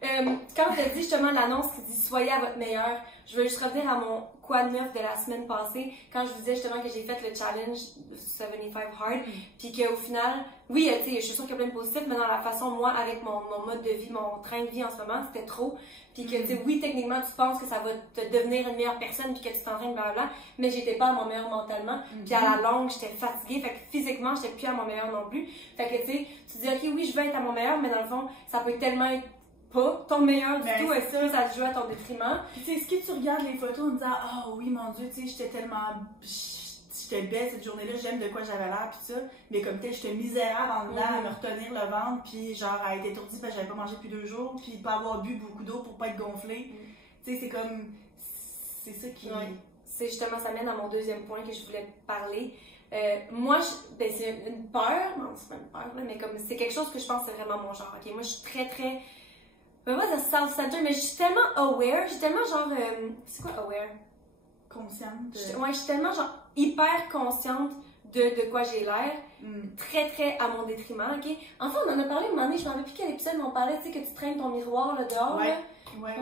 ok. Quand tu as dit justement l'annonce qui dit soyez à votre meilleur, je veux juste revenir à mon quoi de neuf de la semaine passée, quand je vous disais justement que j'ai fait le challenge 75 Hard, puis qu'au final, oui, tu sais, je suis sûre qu'il y a plein de positifs, mais dans la façon, moi, avec mon mode de vie, mon train de vie en ce moment, c'était trop. Puis que, tu sais, oui, techniquement, tu penses que ça va te devenir une meilleure personne, puis que tu t'entraînes, blablabla, mais j'étais pas à mon meilleur mentalement. Puis à la longue, j'étais fatiguée, fait que physiquement, j'étais plus à mon meilleur non plus. Fait que, tu sais, tu dis, ok, oui, je veux être à mon meilleur, mais dans le fond, ça peut tellement être pas ton meilleur du tout, et ça, ça te joue à ton détriment. Puis, tu sais, est-ce que tu regardes les photos en disant, ah oui, mon Dieu, tu sais, j'étais tellement. J'étais belle cette journée-là, j'aime de quoi j'avais l'air, pis ça. Mais comme tu sais, j'étais misérable en dedans à me retenir le ventre, puis genre à être étourdie parce que j'avais pas mangé depuis 2 jours, puis pas avoir bu beaucoup d'eau pour pas être gonflée. Tu sais, c'est comme. C'est ça qui. C'est justement, ça mène à mon deuxième point que je voulais parler. Moi, ben, c'est une peur, non, c'est pas une peur, là, mais comme c'est quelque chose que je pense c'est vraiment mon genre. Ok, moi, je suis très, très. Ben, pas de self-centered, mais je suis tellement aware, je suis tellement genre. C'est quoi aware? Consciente. Ouais, je suis tellement genre hyper consciente de quoi j'ai l'air, très très à mon détriment, ok? Enfin, on en a parlé un moment donné, je me rappelle plus quel épisode, mais on parlait, tu sais, que tu traînes ton miroir là dehors, là. Ouais.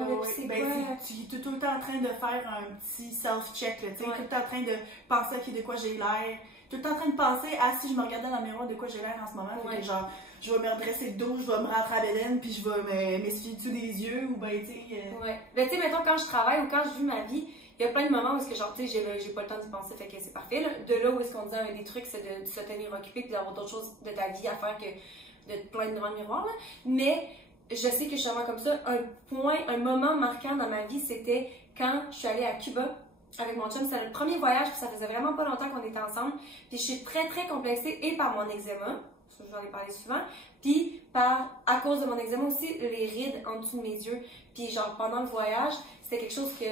Ben, tu es tout le temps en train de faire un petit self-check, tu sais, tout le temps en train de penser à de quoi j'ai l'air, tout le temps en train de penser à si je me regardais dans le miroir de quoi j'ai l'air en ce moment, fait que genre, je vais me redresser le dos, je vais me rentrer à bedaine, puis je vais m'essuyer dessus des yeux, ou ben, tu sais... Ouais. Ben, tu sais, mettons, quand je travaille ou quand je vis ma vie, il y a plein de moments où est-ce que genre, tu sais, j'ai pas le temps d'y penser, fait que c'est parfait, là. De là où est-ce qu'on disait un des trucs, c'est de se tenir occupé puis d'avoir d'autres choses de ta vie à faire que de te plaindre devant le miroir, là. Mais je sais que je suis vraiment comme ça. Un moment marquant dans ma vie, c'était quand je suis allée à Cuba avec mon chum. C'était le premier voyage, puis ça faisait vraiment pas longtemps qu'on était ensemble. Puis je suis très, très complexée et par mon eczéma, ça j'en ai parlé souvent, puis à cause de mon eczéma aussi, les rides en dessous de mes yeux. Puis genre, pendant le voyage, c'était quelque chose que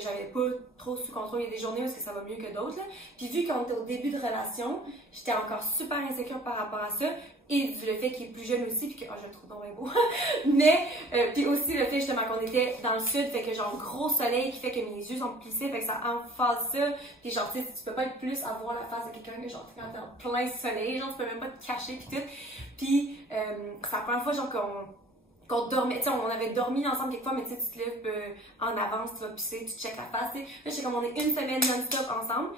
j'avais pas trop sous contrôle. Il y a des journées où ça va mieux que d'autres, là. Puis vu qu'on était au début de relation, j'étais encore super insécure par rapport à ça. Et le fait qu'il est plus jeune aussi, puis que, je le trouve donc bien beau. Mais, puis aussi le fait justement qu'on était dans le sud, fait que genre gros soleil qui fait que mes yeux sont plissés, fait que ça emphase ça. Puis genre, tu sais, tu peux pas être plus à voir la face de quelqu'un que genre, quand t'es en plein soleil, genre, tu peux même pas te cacher, puis tout. Puis, c'est la première fois, genre, qu'on dormait, tu sais, on avait dormi ensemble quelquefois, mais tu sais, tu te lèves en avance, tu vas pisser, tu checkes la face, tu sais. Là, c'est comme on est une semaine non-stop ensemble.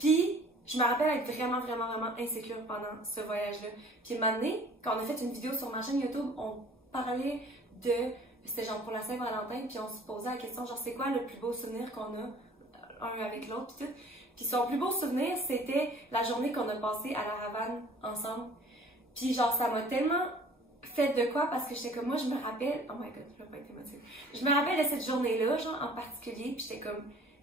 Puis, je me rappelle être vraiment, vraiment, vraiment insécure pendant ce voyage-là. Puis, un moment donné, quand on a fait une vidéo sur ma chaîne YouTube, on parlait de, c'était genre pour la Saint-Valentin, puis on se posait la question, genre, c'est quoi le plus beau souvenir qu'on a, un avec l'autre, puis tout. Puis son plus beau souvenir, c'était la journée qu'on a passée à la Havane ensemble. Puis, genre, ça m'a tellement fait de quoi, parce que j'étais comme, moi je me rappelle, oh my god, je vais pas être émotive, je me rappelle de cette journée-là, genre en particulier, puis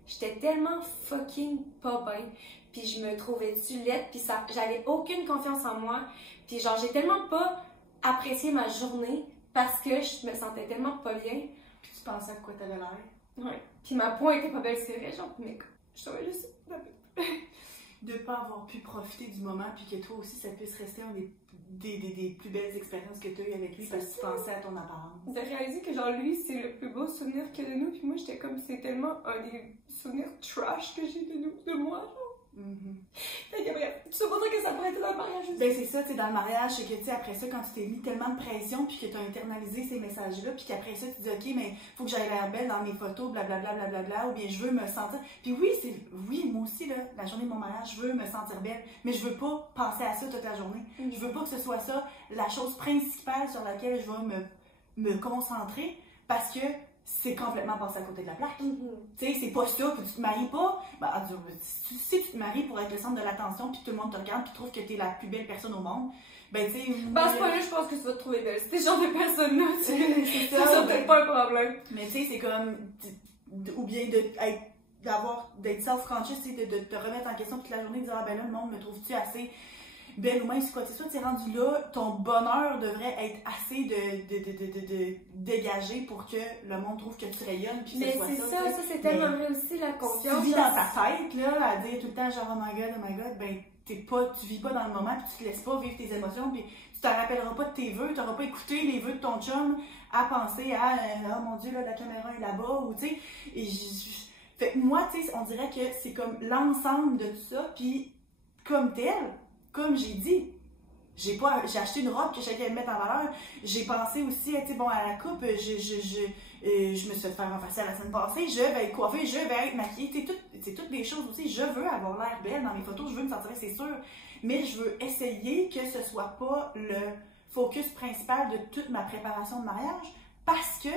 j'étais tellement fucking pas bien, puis je me trouvais laide, puis j'avais aucune confiance en moi, puis genre j'ai tellement pas apprécié ma journée, parce que je me sentais tellement pas bien. Puis tu pensais à quoi t'avais l'air. Ouais, puis ma peau était pas belle, c'est vrai, genre, mais je trouvais juste de pas avoir pu profiter du moment, puis que toi aussi ça puisse rester un des plus belles expériences que tu as eues avec lui parce que tu pensais à ton apparence. De réaliser que genre lui c'est le plus beau souvenir qu'il y a de nous, puis moi j'étais comme c'est tellement un des souvenirs trash que j'ai de moi, genre. Fait que bref, tu sais pas que ça pourrait être dans le mariage aussi. Ben c'est ça, tu sais, dans le mariage, c'est que tu sais, après ça, quand tu t'es mis tellement de pression, puis que tu as internalisé ces messages-là, puis qu'après ça, tu dis, ok, mais faut que j'aille l'air belle dans mes photos, blablabla, blablabla, ou bien je veux me sentir. Puis oui, moi aussi, là, la journée de mon mariage, je veux me sentir belle, mais je veux pas penser à ça toute la journée. Je veux pas que ce soit ça la chose principale sur laquelle je vais me concentrer, parce que c'est complètement passé à côté de la plaque. Tu sais, c'est pas ça, puis tu te maries pas. Ben, si tu te maries pour être le centre de l'attention, puis tout le monde te regarde, puis trouve que t'es la plus belle personne au monde, ben tu sais. Ben, à ce point-là, je pense que tu vas te trouver belle. C'est ce genre de personne-là, c'est ça. Ça, peut-être pas un problème. Mais tu sais, c'est comme. Ou bien d'être self-conscious, de te remettre en question toute la journée, de dire, ah ben là, le monde me trouve-tu assez belle ou même si quoi que ce soit, tu es rendu là, ton bonheur devrait être assez de dégagé pour que le monde trouve que tu rayonnes. Puis mais c'est ça, c'est tellement vrai aussi, la confiance. Tu vis dans ta tête, là, à dire tout le temps genre oh my god, ben tu vis pas dans le moment, puis tu te laisses pas vivre tes émotions, puis tu te rappelleras pas de tes vœux, tu n'auras pas écouté les vœux de ton chum à penser à oh mon dieu, là, la caméra est là-bas, ou tu sais. Fait moi, tu sais, on dirait que c'est comme l'ensemble de tout ça, puis comme tel. Comme j'ai dit, j'ai acheté une robe que chacun me mettre en valeur. J'ai pensé aussi, tu sais, bon, à la coupe, je me suis fait faire un facial la semaine passée, je vais être coiffée, je vais être maquillée, c'est toutes des choses aussi. Je veux avoir l'air belle dans mes photos, je veux me sentir, c'est sûr. Mais je veux essayer que ce soit pas le focus principal de toute ma préparation de mariage, parce que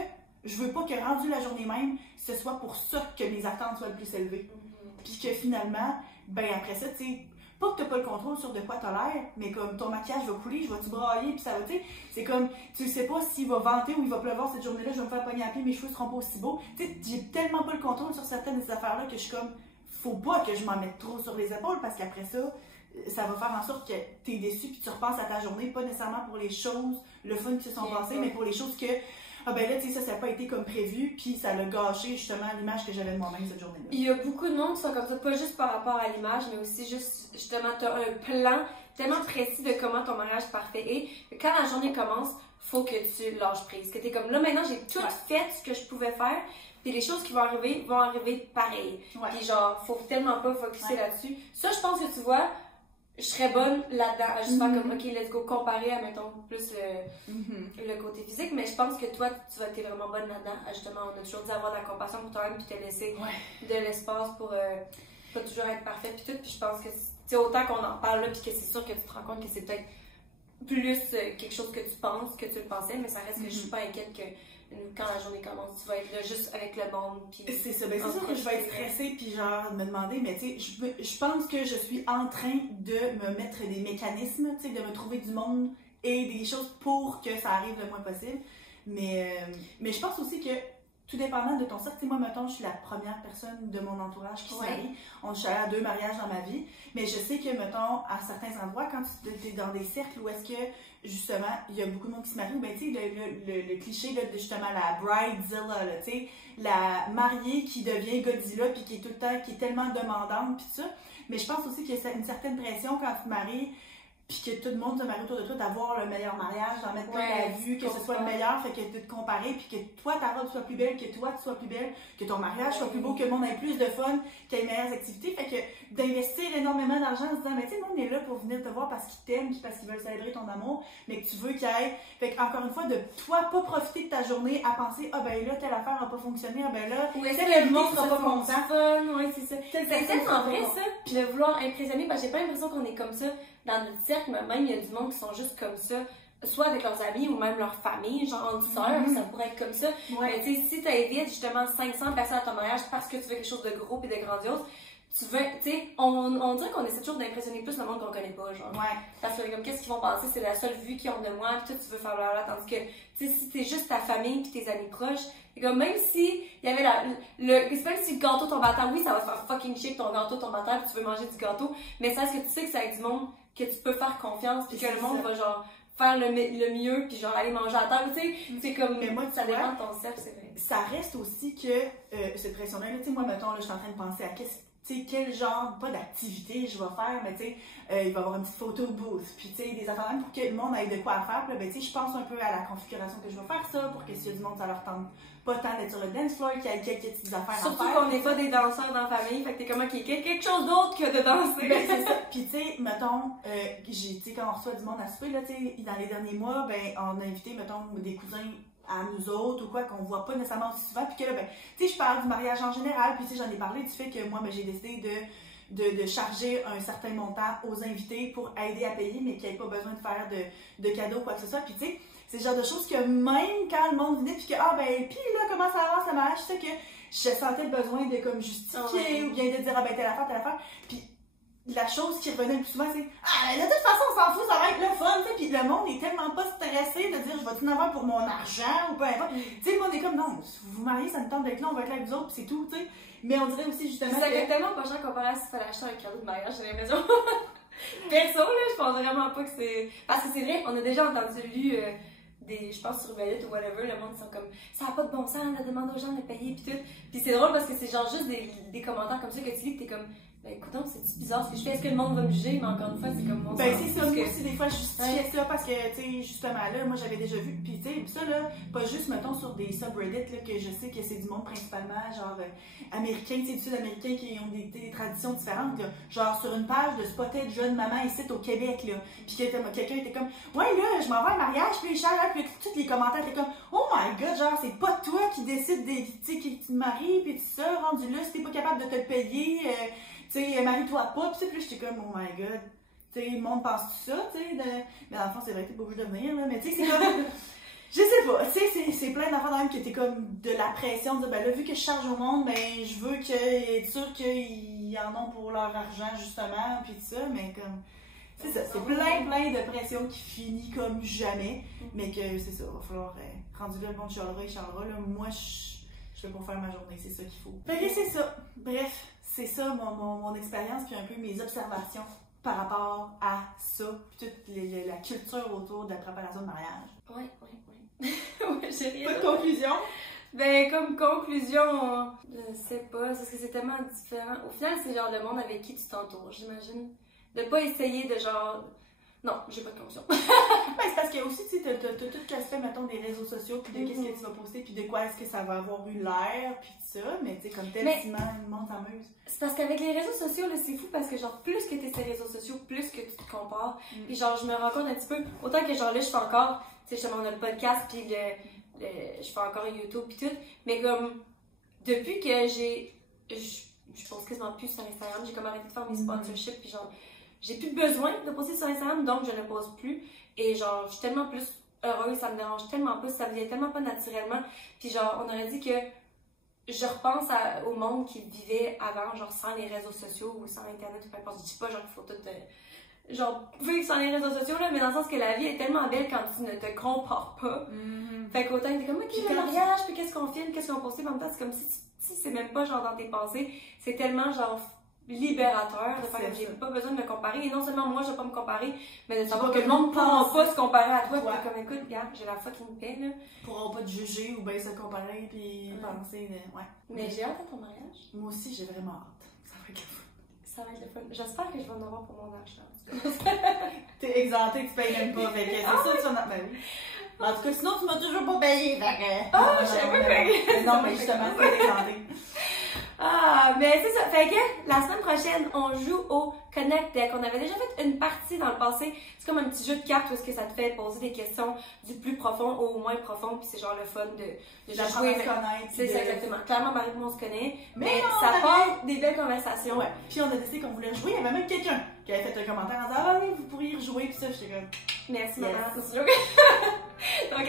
je veux pas que rendu la journée même, ce soit pour ça que mes attentes soient le plus élevées. Puis que finalement, ben après ça, tu sais, pas que t'as pas le contrôle sur de quoi t'as l'air, mais comme ton maquillage va couler, je vais-tu brailler, puis ça va, tu sais, c'est comme, tu sais pas s'il va venter ou il va pleuvoir cette journée-là, je vais me faire pogner à pied, mes cheveux seront pas aussi beaux. Tu sais, j'ai tellement pas le contrôle sur certaines des affaires-là que je suis comme, faut pas que je m'en mette trop sur les épaules, parce qu'après ça, ça va faire en sorte que t'es déçu, puis tu repenses à ta journée, pas nécessairement pour les choses, le fun qui se sont passées, mais pour les choses que, ah ben là, tu sais, ça n'a pas été comme prévu, puis ça l'a gâché justement l'image que j'avais de moi-même cette journée-là. Il y a beaucoup de monde qui sont comme ça, pas juste par rapport à l'image, mais aussi juste, justement, tu as un plan tellement précis de comment ton mariage parfait est. Quand la journée commence, faut que tu lâches prise. Que tu es comme là, maintenant, j'ai tout fait ce que je pouvais faire, puis les choses qui vont arriver pareil. Puis genre, faut tellement pas focuser là-dessus. Ça, je pense que tu vois, je serais bonne là-dedans, à juste faire comme, ok, let's go, comparer à, mettons, plus le côté physique, mais je pense que toi, t'es vraiment bonne là-dedans, à justement, on a toujours dit avoir de la compassion pour toi-même, puis te laisser de l'espace pour pas toujours être parfaite, puis tout, puis je pense que, c'est autant qu'on en parle là, puis que c'est sûr que tu te rends compte que c'est peut-être plus quelque chose que tu penses, que tu le pensais, mais ça reste que je suis pas inquiète que quand la journée commence, tu vas être là juste avec le monde. C'est ça, ben c'est sûr que je vais être stressée puis genre me demander, mais tu sais, je pense que je suis en train de me mettre des mécanismes, tu sais, de me trouver du monde et des choses pour que ça arrive le moins possible. Mais je pense aussi que tout dépendant de ton cercle, moi, mettons, je suis la première personne de mon entourage qui se marie. Je suis allée à 2 mariages dans ma vie, mais je sais que, mettons, à certains endroits, quand tu es dans des cercles où est-ce que, justement, il y a beaucoup de monde qui se marie, ben, tu sais, le cliché, là, de justement, la bridezilla, là, tu sais, la mariée qui devient Godzilla, puis qui est tout le temps, qui est tellement demandante, puis tout ça. Mais je pense aussi qu'il y a une certaine pression quand tu te maries, puis que tout le monde se marie autour de toi, d'avoir le meilleur mariage, d'en mettre plein la vue, que ce soit le meilleur, fait que de te comparer, puis que toi, ta robe soit plus belle, que toi, tu sois plus belle, que ton mariage soit plus beau, que le monde ait plus de fun, qu'il y ait meilleures activités, fait que d'investir énormément d'argent en se disant, mais tu sais, on est là pour venir te voir parce qu'ils t'aiment, puis parce qu'ils veulent célébrer ton amour, mais que tu veux qu'il y ait, fait qu'encore une fois, de toi, pas profiter de ta journée à penser, ah ben là, telle affaire n'a pas fonctionné, ah ben là, le monde sera pas content, ouais, c'est ça. C'est tellement vrai, ça, puis de vouloir impressionner, parce que j'ai pas l'impression qu'on est comme ça dans notre cercle, mais même il y a du monde qui sont juste comme ça, soit avec leurs amis ou même leur famille, genre entre sœurs, ça pourrait être comme ça. Mais tu sais, si tu invites justement 500 personnes à ton mariage parce que tu veux quelque chose de gros et de grandiose, tu veux, tu sais, on dirait qu'on essaie toujours d'impressionner plus le monde qu'on connaît pas, genre. Parce que comme qu'est-ce qu'ils vont penser, c'est la seule vue qu'ils ont de moi, puis toi tu veux faire là, tandis que, tu sais, si t'es juste ta famille puis tes amis proches, et comme même si il y avait c'est même si le gâteau tombe à terre, oui, ça va te faire fucking chier que ton gâteau tombe à terre puis tu veux manger du gâteau, mais c'est parce que tu sais que c'est avec du monde que tu peux faire confiance puis que le monde va genre faire le mieux puis genre aller manger à terre, tu sais, c'est comme, mais moi, ça dépend de ton cercle, c'est vrai. Ça reste aussi que cette pression-là, tu sais, moi, mettons, là, je suis en train de penser à tu sais, quel genre, pas d'activité je vais faire, mais tu sais, il va y avoir une petite photo booth, puis tu sais, des affaires même pour que le monde ait de quoi à faire, puis ben tu sais, je pense un peu à la configuration que je vais faire ça, pour que s'il y a du monde, ça leur tente pas tant d'être sur le dance floor, qu'il y ait quelques petites affaires surtout à faire. qu'on n'est pas des danseurs dans la famille, fait que t'es comme, ok, quelque chose d'autre que de danser. Ben c'est ça, puis tu sais, mettons, tu sais, quand on reçoit du monde à souper, là, tu sais, dans les derniers mois, ben on a invité, mettons, des cousins à nous autres ou quoi, qu'on voit pas nécessairement aussi souvent, puis que là, ben, tu sais, je parle du mariage en général, puis tu sais, j'en ai parlé du fait que moi, ben, j'ai décidé de charger un certain montant aux invités pour aider à payer, mais qu'il n'y ait pas besoin de faire de cadeaux ou quoi que ce soit, puis tu sais, c'est le genre de choses que même quand le monde venait, puis que, ah ben, puis là, comment ça avance le mariage, tu sais que je sentais le besoin de comme justifier, ou bien de dire, ah ben, telle affaire, puis la chose qui revenait le plus souvent, c'est ah, de toute façon, on s'en fout, ça va être le fun, tu sais. Puis le monde est tellement pas stressé de dire je vais tout en avoir pour mon argent ou peu importe. Tu sais, le monde est comme non, si vous vous mariez, ça me tente d'être là, on va être là avec vous autres, puis c'est tout, tu sais. Mais on dirait aussi justement. Ça coûte tellement pas cher comparé à si tu fallait acheter un cadeau de mariage, j'ai l'impression. Perso, là, je pense vraiment pas que c'est. Parce que c'est vrai, on a déjà lu je pense sur Reddit ou whatever, le monde ils sont comme ça a pas de bon sens, on demande aux gens de payer pis tout. Puis c'est drôle parce que c'est genre juste des commentaires comme ça que tu lis pis t'es comme ben écoute, c'est bizarre ce que je fais, est-ce que le monde va me juger? Mais encore une fois, c'est comme mon ben c'est ça, moi aussi des fois je justifiais ça parce que tu sais, justement là, moi j'avais déjà vu, puis tu sais, ça là, pas juste mettons sur des subreddits là, que je sais que c'est du monde principalement genre américain, tu sais, du sud-américain qui ont des traditions différentes, là. Genre sur une page de spotted jeune maman ici au Québec, là, puis quelqu'un était comme ouais là, je m'en vais à un mariage, puis cher, là, puis tous les commentaires étaient comme oh my god, genre c'est pas toi qui décide tu sais, qui tu te maries, puis tout ça, rendu là, si t'es pas capable de te le payer, tu sais, marie-toi pas, pis puis j'étais comme, oh my god, tu sais, le monde pense tout ça, tu sais, mais dans le fond, c'est vrai que t'es pas obligé de venir, là, mais tu sais, c'est comme, je sais pas, tu sais, c'est plein d'affaires dans même que t'es comme de la pression, de dire, ben là, vu que je charge au monde, ben, je veux être sûr qu'ils en ont pour leur argent, justement, pis tout ça, mais comme, c'est ça, c'est plein de pression qui finit comme jamais, mais que c'est ça, va falloir, rendu là, le monde chialera, là, moi, je fais pour faire ma journée, c'est ça qu'il faut. Fait que c'est ça, bref. C'est ça mon expérience, puis un peu mes observations par rapport à ça, puis toute la culture autour de la préparation de mariage. Oui. Ouais, j'ai rien. Pas de conclusion? Ben, comme conclusion, je sais pas, parce que c'est tellement différent. Au final, c'est genre le monde avec qui tu t'entoures, j'imagine. De pas essayer de genre. Non, j'ai pas de conclusion. Ben, c'est parce que aussi, tu sais, t'as tout l'aspect, mettons, des réseaux sociaux, puis de qu'est-ce que tu vas poster, puis de quoi est-ce que ça va avoir eu l'air, puis tout ça, mais tu sais, comme tel, le monde s'amuse. C'est parce qu'avec les réseaux sociaux, là, c'est fou, parce que genre, plus que t'es sur les réseaux sociaux, plus que tu te compares, puis genre, je me rends compte un petit peu, autant que genre là, je fais encore, tu sais, justement, on a le podcast, puis je fais encore YouTube, puis tout, mais comme, depuis que je pense quasiment plus sur Instagram, j'ai comme arrêté de faire mes sponsorships, puis genre, j'ai plus besoin de poster sur Instagram, donc je ne pose plus. Et genre, je suis tellement plus heureuse, ça me dérange tellement plus, ça vient tellement pas naturellement. Puis genre, on aurait dit que je repense au monde qui vivait avant, genre sans les réseaux sociaux ou sans Internet ou peu importe. Je dis pas genre qu'il faut tout genre vivre sans les réseaux sociaux, là, mais dans le sens que la vie est tellement belle quand tu ne te compares pas. Fait qu'autant que t'es comme, ok, le mariage, puis qu'est-ce qu'on filme, qu'est-ce qu'on poste, en même temps, c'est comme si c'est même pas genre dans tes pensées, c'est tellement genre libérateur de faire que j'ai pas besoin de me comparer, et non seulement moi je vais pas me comparer, mais de savoir que le monde ne pourra pas se comparer à toi, puis comme écoute, regarde, j'ai la fucking paix là. Ils pourront pas te juger ou bien se comparer puis penser de. Ouais. Mais j'ai hâte à ton mariage. Moi aussi j'ai vraiment hâte. Ça va être le fun. Ça va être le fun. J'espère que je vais en avoir pour mon âge là. T'es exempté, tu payes même pas, fait que c'est ça, tu en as. Ben oui. En tout cas, sinon tu m'as toujours pas payé, fait que. Ah, je savais pas payé. Non, mais justement, t'es exempté. Ah, mais c'est ça. Fait que la semaine prochaine, on joue au Connect Deck. On avait déjà fait une partie dans le passé. C'est comme un petit jeu de cartes où est-ce que ça te fait poser des questions du plus profond au moins profond. Puis c'est genre le fun de jouer. À se connaître. C'est ça, exactement. Clairement, Marie et moi, on se connaît. Mais ça part des belles conversations. Ouais. Puis on a décidé qu'on voulait jouer. Il y avait même quelqu'un qui avait fait un commentaire en disant ah oui, vous pourriez rejouer. Puis ça, j'étais comme merci, maman. Donc